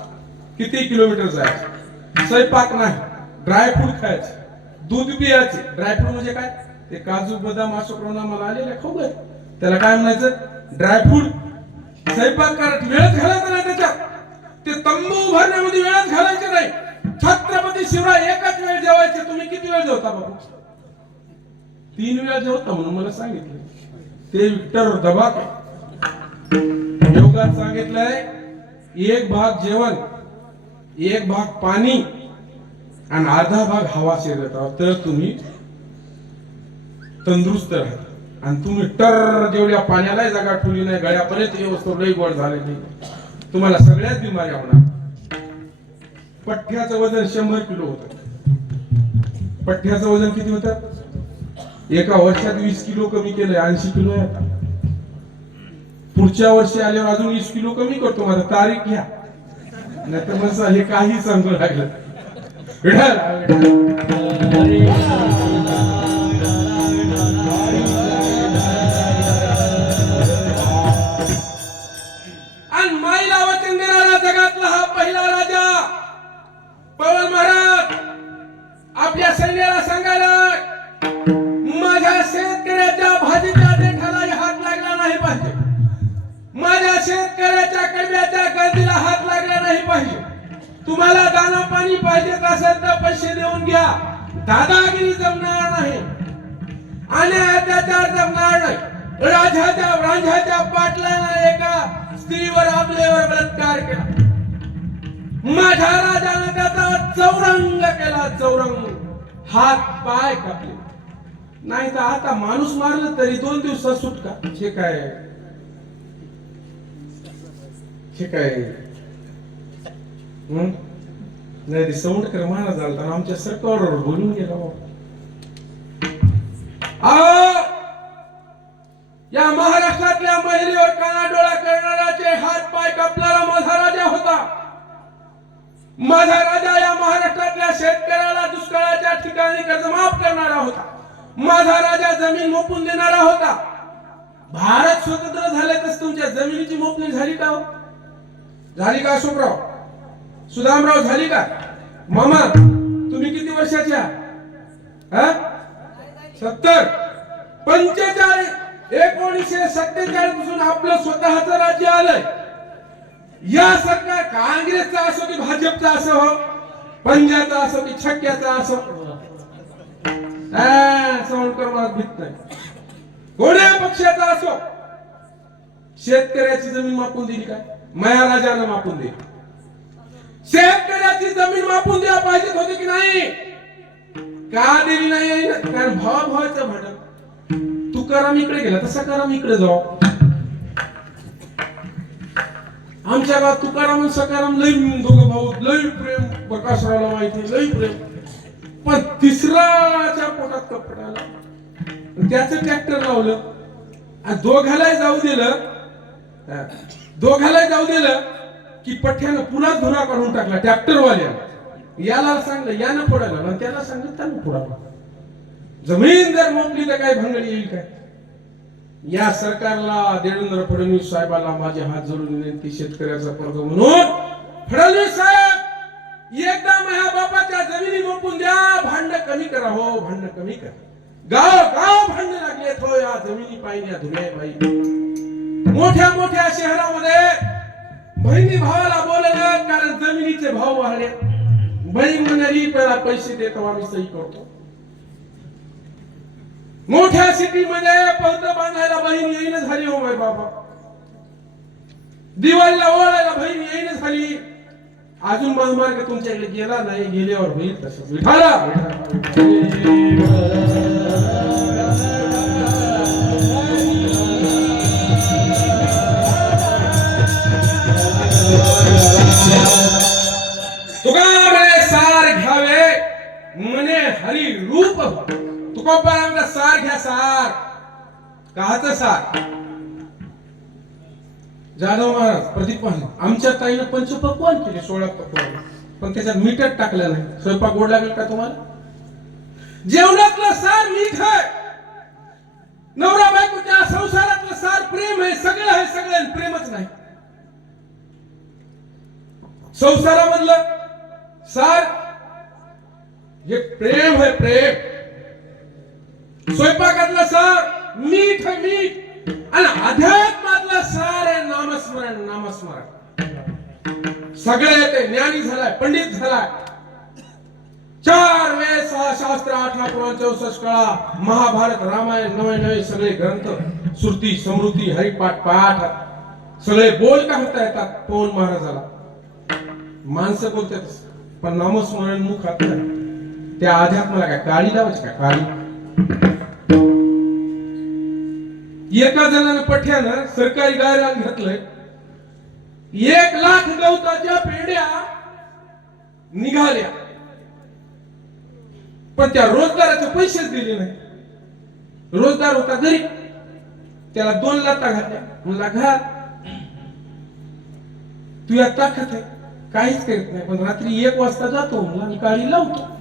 किती किलोमीटर जायचं. स्वयंपाक नाही. ड्रायफ्रूट खायचे. दूध पियाचे. ड्रायफ्रूट म्हणजे काय ते काजू बदाम असं करून मला आलेले खाऊ घाल. त्याला काय म्हणायचं ड्रायफ्रूट. स्वयंपाक करत वेळच घालायचा नाही त्याच्यात. ते तंबू उभारण्यामध्ये वेळच घालायचे नाही. छत्रपती शिवराय एकच वेळ जेवायचे. तुम्ही किती वेळ जेवता बाबू. 3 वेळा जेवता म्हणून मला सांगितलं. ते विक्टर दबाक योगात सांगितलंय. एक भाग जेवण, एक भाग पाणी आणि अर्धा भाग हवा शिरत आहोत तर तुम्ही तंदुरुस्त राहता. आणि तुम्ही टर जेवढ्या पाण्याला जागा ठेवली नाही गळ्यापर्यंत व्यवस्थित लई गोड झाले नाही तुम्हाला सगळ्याच बिमाऱ्या होणार. पठ्ठ्याचं वजन 100 किलो होतं. पठ्ठ्याचं वजन किती होतं. एका वर्षात 20 किलो कमी केलंय. 80 किलो आहे आता. पुढच्या वर्षी आल्यावर अजून 20 किलो कमी करतो. माझा तारीख घ्या नाही तर मग हे काही सांगू लागलं. आणि माईला वचन देणारा जगातला हा पहिला राजा पवन महाराज आपल्या सैन्याला सांगायला माझ्या शेतकऱ्याच्या भाजीच्या देठाला हात लागला नाही पाहिजे. माझ्या शेतकऱ्याच्या कडब्याच्या गळतीला हात लागला नाही पाहिजे. तुम्हाला दाना पाणी पाहिजे असेल तर पैसे देऊन घ्या. दादागिरी जमणार नाही. आणि अत्याचार जमणार नाही. राजाच्या पाटलाने एका स्त्रीवर आपल्यावर बलात्कार केला. माझ्या राजाने त्याचा चौरंग केला. चौरंग हात पाय कापले. नाही तर आता माणूस मारलं तरी 2 दिवसात सुटका. हे काय नाही सौंडकर महाराज झाला आमच्या सरकारवर बोलून गेला. या महाराष्ट्रातल्या महिलेवर कानाडोळा करणाऱ्याचे हात पाय कापणारा माझा राजा होता. माझा राजा या महाराष्ट्रातल्या शेतकऱ्याला दुष्काळाच्या ठिकाणी कर्जमाफ करणारा होता. माझा राजा जमीन मोपून देणारा होता. भारत स्वतंत्र झाले तर तुमच्या जमिनीची मोपणी झाली का हो? झाली का अशोकराव सुदामराव झाली का? मामा तुम्ही किती वर्षाच्या? 70. 45 1947 पासून आपलं स्वतःच राज्य आलंय. या सरकार काँग्रेसचा असो की भाजपचा असो, पंजाबचा असो की छक्क्याचा असो, सवणकर मला भीत नाही. कोण्या पक्षाचा असो, शेतकऱ्याची जमीन मापून दिली काय? महाराजानं मापून दिली. शेतकऱ्याची जमीन मापून द्या पाहिजे होती की नाही? का दिली नाही? कारण भावाभावाचं भांडण. तुकाराम इकडे गेला तर सकाराम इकडे जाऊ. आमच्या गावात तुकाराम आणि सकाराम लई दोघं भाऊ लई प्रेम. प्रकाशरावला माहिती लई प्रेम. पण तिसराच्या पोटात कपडा आला. त्याचं ट्रॅक्टर लावलं आणि दोघाला जाऊ दिलं की पठ्ठ्यानं पुन्हा धुरा काढून टाकला ट्रॅक्टर वाल्यानं. याला सांगलं यानं फोडायला आणि त्याला सांगितलं त्यानं फोडायला. जमीन जर मोकली तर काय भांगडी येईल काय? या सरकारला देवेंद्र फडणवीस साहेबांना माझे हात जोडून विनंती, शेतकऱ्याचा पर्ग म्हणून फडणवीस साहेब एकदा माझ्या बापाच्या जमिनी मोपून द्या. भांडण कमी करा हो, भांडण कमी करा. गाव भांडण लागले हो या जमिनी पाहिजे धुण्या पाहिजे. मोठ्या शहरामध्ये बहिणी भावाला बोललं कारण जमिनीचे भाव वाढले. बहीण म्हणाली पहिला पैसे देतो आम्ही सही करतो. मोठ्या सिटी मध्ये पौत्र बांधायला बहीण येईन झाली हो माय बाबा. दिवाळीला ओळायला बहीण येईन झाली. अजून महामार्ग तुमच्याकडे गेला नाही, गेल्यावर होईल तसंच. विठाला तुका म्हणे सार घ्यावे म्हणे हरी रूप. तुकोबारांना सार घ्या. सार काच सार. जाधव महाराज प्रदीप महाराज आमच्या ताईनं पंचपक्वान केले, 16 पक्वान, पण त्याच्यात मीठच टाकलं नाही. स्वयंपाक गोड लागेल का तुम्हाला? जेवणातलं सार मीठ आहे. नवरा बायकोच्या संसारातलं सार प्रेम आहे. सगळं आहे, सगळं प्रेमच नाही. संसारामधलं सार हे प्रेम आहे, प्रेम. स्वयंपाकातलं सार मीठ आहे, मीठ. आणि अध्यात्मातलं सार आहे नामस्मरण, नामस्मरण. सगळे येते. ज्ञानी झालाय, पंडित झालाय. 4 वेद, 6 शास्त्र, 8 पुराण, 64 कळा, महाभारत, रामायण, नवे नवे सगळे ग्रंथ, श्रुती, समृद्धी, हरिपाठ, पाठ, सगळे बोल का होता येतात पवन महाराजाला. माणसं बोलतात पण नामस्मरण मुख आपलं. त्या अध्यात्माला काय काळी लावायची का? काळी. एका जणानं पठ्यानं सरकारी गायरान घातलंय. 1 लाख गवताच्या पेढ्या निघाल्या, पण त्या रोजगाराचे पैसेच दिले नाही. रोजगार होता घरी, त्याला 2 लाथा घातल्या. म्हणला घात, तुझ्या ताकद आहे, काहीच करत नाही, पण रात्री 1 वाजता जातो म्हणला मी काळी लावतो.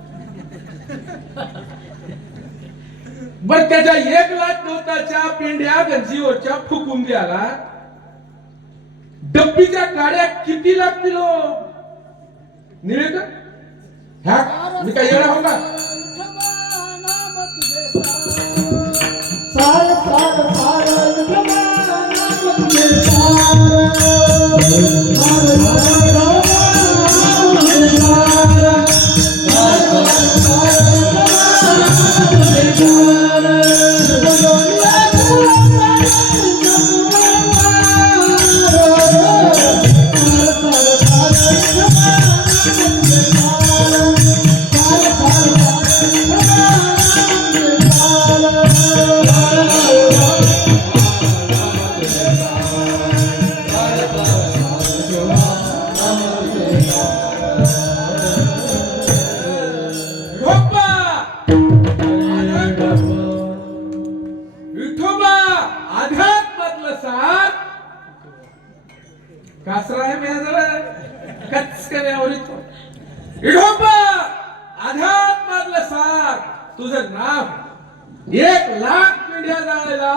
बर त्याच्या 1 लाख गवताच्या पेंड्या गंजीवरच्या फुकून द्याला डब्बीच्या काड्या किती लागतील हो? निळे का? ह्या मी काय येणार हो का? सार सार सार विठोबा नाम तुझे सार. कासरा है मेजरा कच करे आवरीतो. विठोबा अध्यात्मातलं सार तुझं नाव. 1 लाख पिढ्या जायला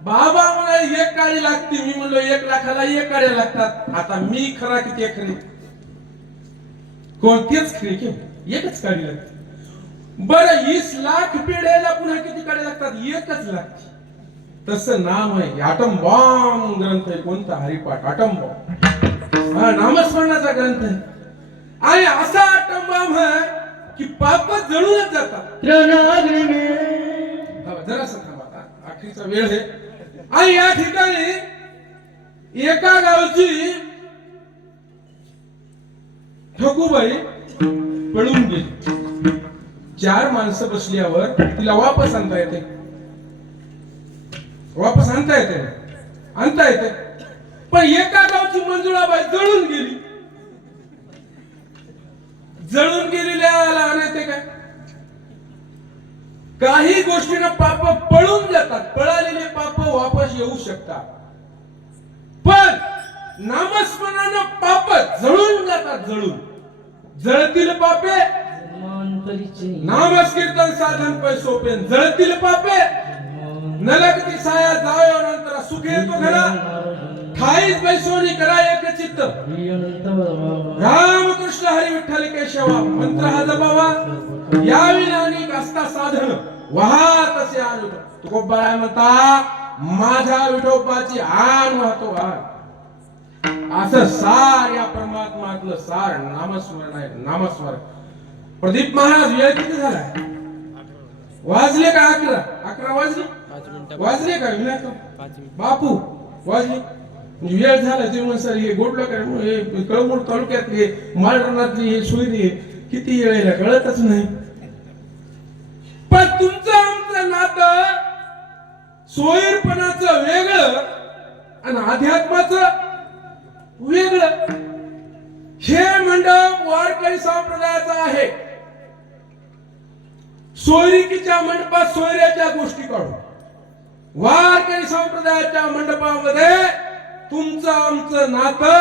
बाबा मला 1 काळी लागते. मी म्हणलो 1 लाखाला 1 काळ्या लागतात. आता मी खरा किती खरी? कोणतीच खरी की 1च काळी लागते. बरं 20 लाख पिढ्याला पुन्हा किती काळ्या लागतात? 1च लागते. तसं नाम आहे. आटम बॉम्ब ग्रंथ आहे. कोणता? Haripath atom bomb. हा नामस्मरणाचा ग्रंथ आहे. आणि असा आटम बॉम्ब आहे की पाप जळूनच जातात. जरासं थांबा, आता आखरीचा वेळ आहे. आणि या ठिकाणी एका गावची ठकूबाई पळून गेली. 4 माणसं बसल्यावर तिला वापस आणता येते. वापस आणता येते, आणता येते. पण एका गावची मंजुळाबाई जळून गेली. जळून गेलेल्याला आणायचे काय? काही गोष्टींना पाप पळून जातात. पळालेले पाप वापस येऊ शकतात. पण नामस्मरणानं पाप जळून जातात. जळून जळतील पापे नामस्कीर्तन साधन पै सोपे. जळतील पापे नलकती साया जावयो नंतर सुखे तो घरा. ठाईच बैसोनी करा एक चित्त. राम कृष्ण हरी विठ्ठल केशवा मंत्र हा जपावा. यावी नानिक असता साधन वाहत असे आण. तुकोबाराय म्हणता माझ्या विठोबाची आण वाहतो आण. असं सार या परमात्मातलं सार नामस्मरण आहे. नामस्मरण. प्रदीप महाराज वेळ किती झालाय? वाजले का 11? 11 वाजले? वाजले का विनायक बापू वाजले? म्हणजे वेळ झाला जेवण सर हे गोडलं काय हे कळमूड तालुक्यातली माळरानातली हे सोयरी किती वेळेला कळतच नाही. पण तुमचं आमचं नातं सोयीरपणाचं वेगळं आणि अध्यात्माचं वेगळं. हे मंडप वारकरी संप्रदायाचं आहे. सोयरिकीच्या मंडपात सोयऱ्याच्या गोष्टी काढू, वारकरी संप्रदायाच्या मंडपामध्ये तुमचं आमचं नातं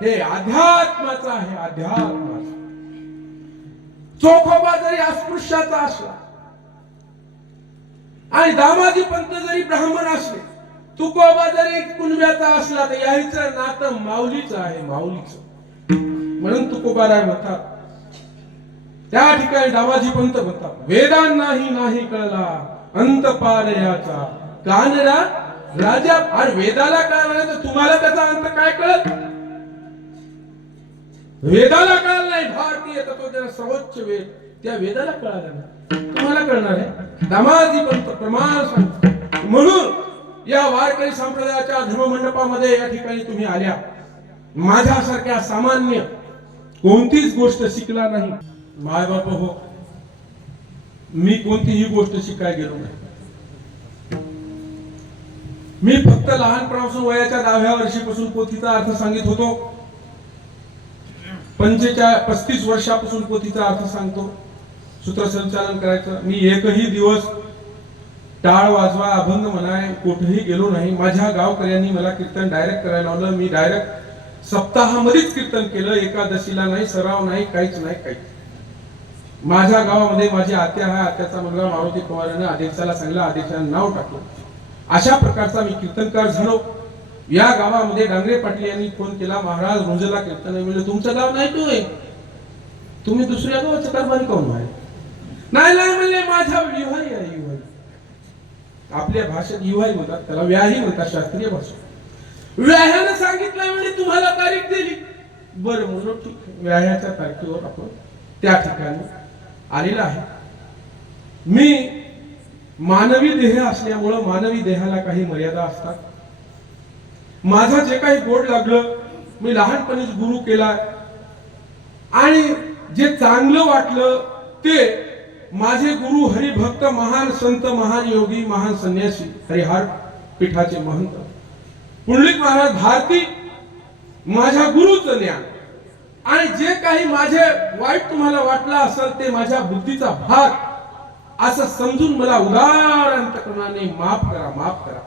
हे अध्यात्माचं आहे. अध्यात्माचं. चोखोबा जरी अस्पृश्याचा असला आणि दामाजी पंत जरी ब्राह्मण असले, तुकोबा जरी कुणब्याचा असला, तर याचं नातं माऊलीचं आहे. माऊलीचं. म्हणून तुकोबाराय म्हणतात, त्या ठिकाणी दामाजी पंत म्हणतात, वेदांनाही नाही कळला अंत पार याचा कानरा राजा. आणि वेदाला कळला नाही तर तुम्हाला त्याचा अंत काय कळत? वेदाला कळलं नाही भारतीय तत्वज्ञान सर्वोच्च वेद, त्या वेदाला कळाला नाही, तुम्हाला कळणार आहे? दामाजी पंत प्रमाण सांगतात. म्हणून या वारकरी संप्रदायाच्या धर्ममंडपामध्ये या ठिकाणी तुम्ही आल्या, माझ्यासारख्या सामान्य कोणतीच गोष्ट शिकला नाही. माय बाप हो, मी कोणतीही गोष्ट शिकाय गेलो नाही. मी फक्त लहानपणापासून वयाच्या 10व्या वर्षीपासून पोथीचा अर्थ सांगित होतो. 35 वर्षापासून पोथीचा अर्थ सांगतो. सूत्रसंचालन करायचं. मी एकही दिवस टाळ वाजवा, अभंग म्हणाय कुठेही गेलो नाही. माझ्या गावकऱ्यांनी मला कीर्तन डायरेक्ट करायला लावलं. मी डायरेक्ट सप्ताहामध्येच कीर्तन केलं. एकादशीला नाही, सराव नाही, काहीच नाही, काहीच. माझ्या गावामध्ये माझी आत्या आहे. आत्याचा मुलगा मारुती पवार याने आदेशाला सांगितलं, आदेशाने नाव टाकलं. अशा प्रकारचा मी कीर्तनकार झालो. या गावामध्ये डांगरे पाटील यांनी फोन केला, महाराज रोजला कीर्तन आहे. म्हणजे तुमचं गाव नाही तोय, तुम्ही दुसऱ्या गावाचं कारभारी कोण आहे? नाही नाही म्हणले, माझा युहाई आहे. युहाई आपल्या भाषेत युहाई म्हणतात, त्याला व्याही म्हणतात शास्त्रीय भाषेत. व्याह्यानं सांगितलं म्हणजे तुम्हाला तारीख दिली. बरं म्हणून ठीक, व्याह्याच्या तारखेवर आपण त्या ठिकाणी आलेला आहे. मी मानवी देह असल्यामुळं मानवी देहाला काही मर्यादा असतात. माझं जे काही गोड लागलं मी लहानपणीच गुरु केला आणि जे चांगलं वाटलं ते माझे गुरु हरिभक्त, महान संत, महान योगी, महान संन्यासी, हरिहर पीठाचे महंत पुंडलिक महाराज भारती माझ्या गुरुचं ज्ञान. आणि जे काही माझे वाईट तुम्हाला वाटलं असेल ते माझ्या बुद्धीचा भाग असं समजून मला उदार अंतकरणाने माफ करा, माफ करा.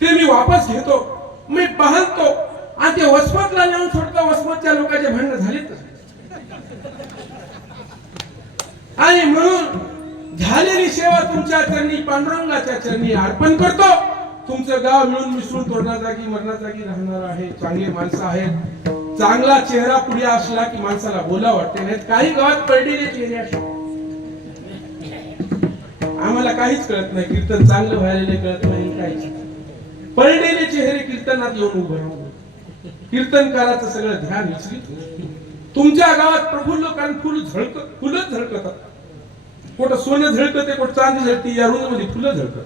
ते मी वापस घेतो. मी पाहतो आणि ते वसमतला नेऊन सोडतो. वसमतच्या लोकांचे भांडण झालेच. आणि म्हणून झालेली सेवा तुमच्या चरणी, पांडुरंगाच्या चरणी अर्पण करतो. तुमचं गाव मिळून मिसळून तोडणार जागी मरणार जागी राहणार आहे. चांगले माणसं आहेत. चांगला चेहरा पुढे असला की माणसाला बोला वाटते. नाही काही गावात पडलेले चेहरे असतात. आम्हाला काहीच कळत नाही. कीर्तन चांगलं व्हायला कळत नाही, काहीच. पडलेले चेहरे कीर्तनात येऊन उभं राहून कीर्तनकाराचं सगळं ध्यान विचलित. तुमच्या गावात प्रफुल्ल कारण फुलंच झळकतात. कुठं सोनं झळकते, कुठं चांदी झळकते, या रूम मध्ये फुलं झळकतात.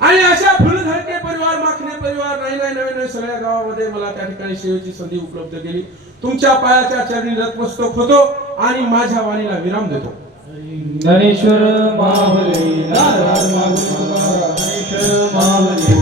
आणि अशा फुलझळके परिवार, माखणे परिवार, नाही नाही नवीन नवीन सगळ्या गावामध्ये मला त्या ठिकाणी सेवेची संधी उपलब्ध केली. तुमच्या पायाच्या चरणी नतमस्तक होतो आणि माझ्या वाणीला विराम देतो. ज्ञानेश्वर मावली नारायण ज्ञानेश्वर मावली ज्ञानेश्वर मावली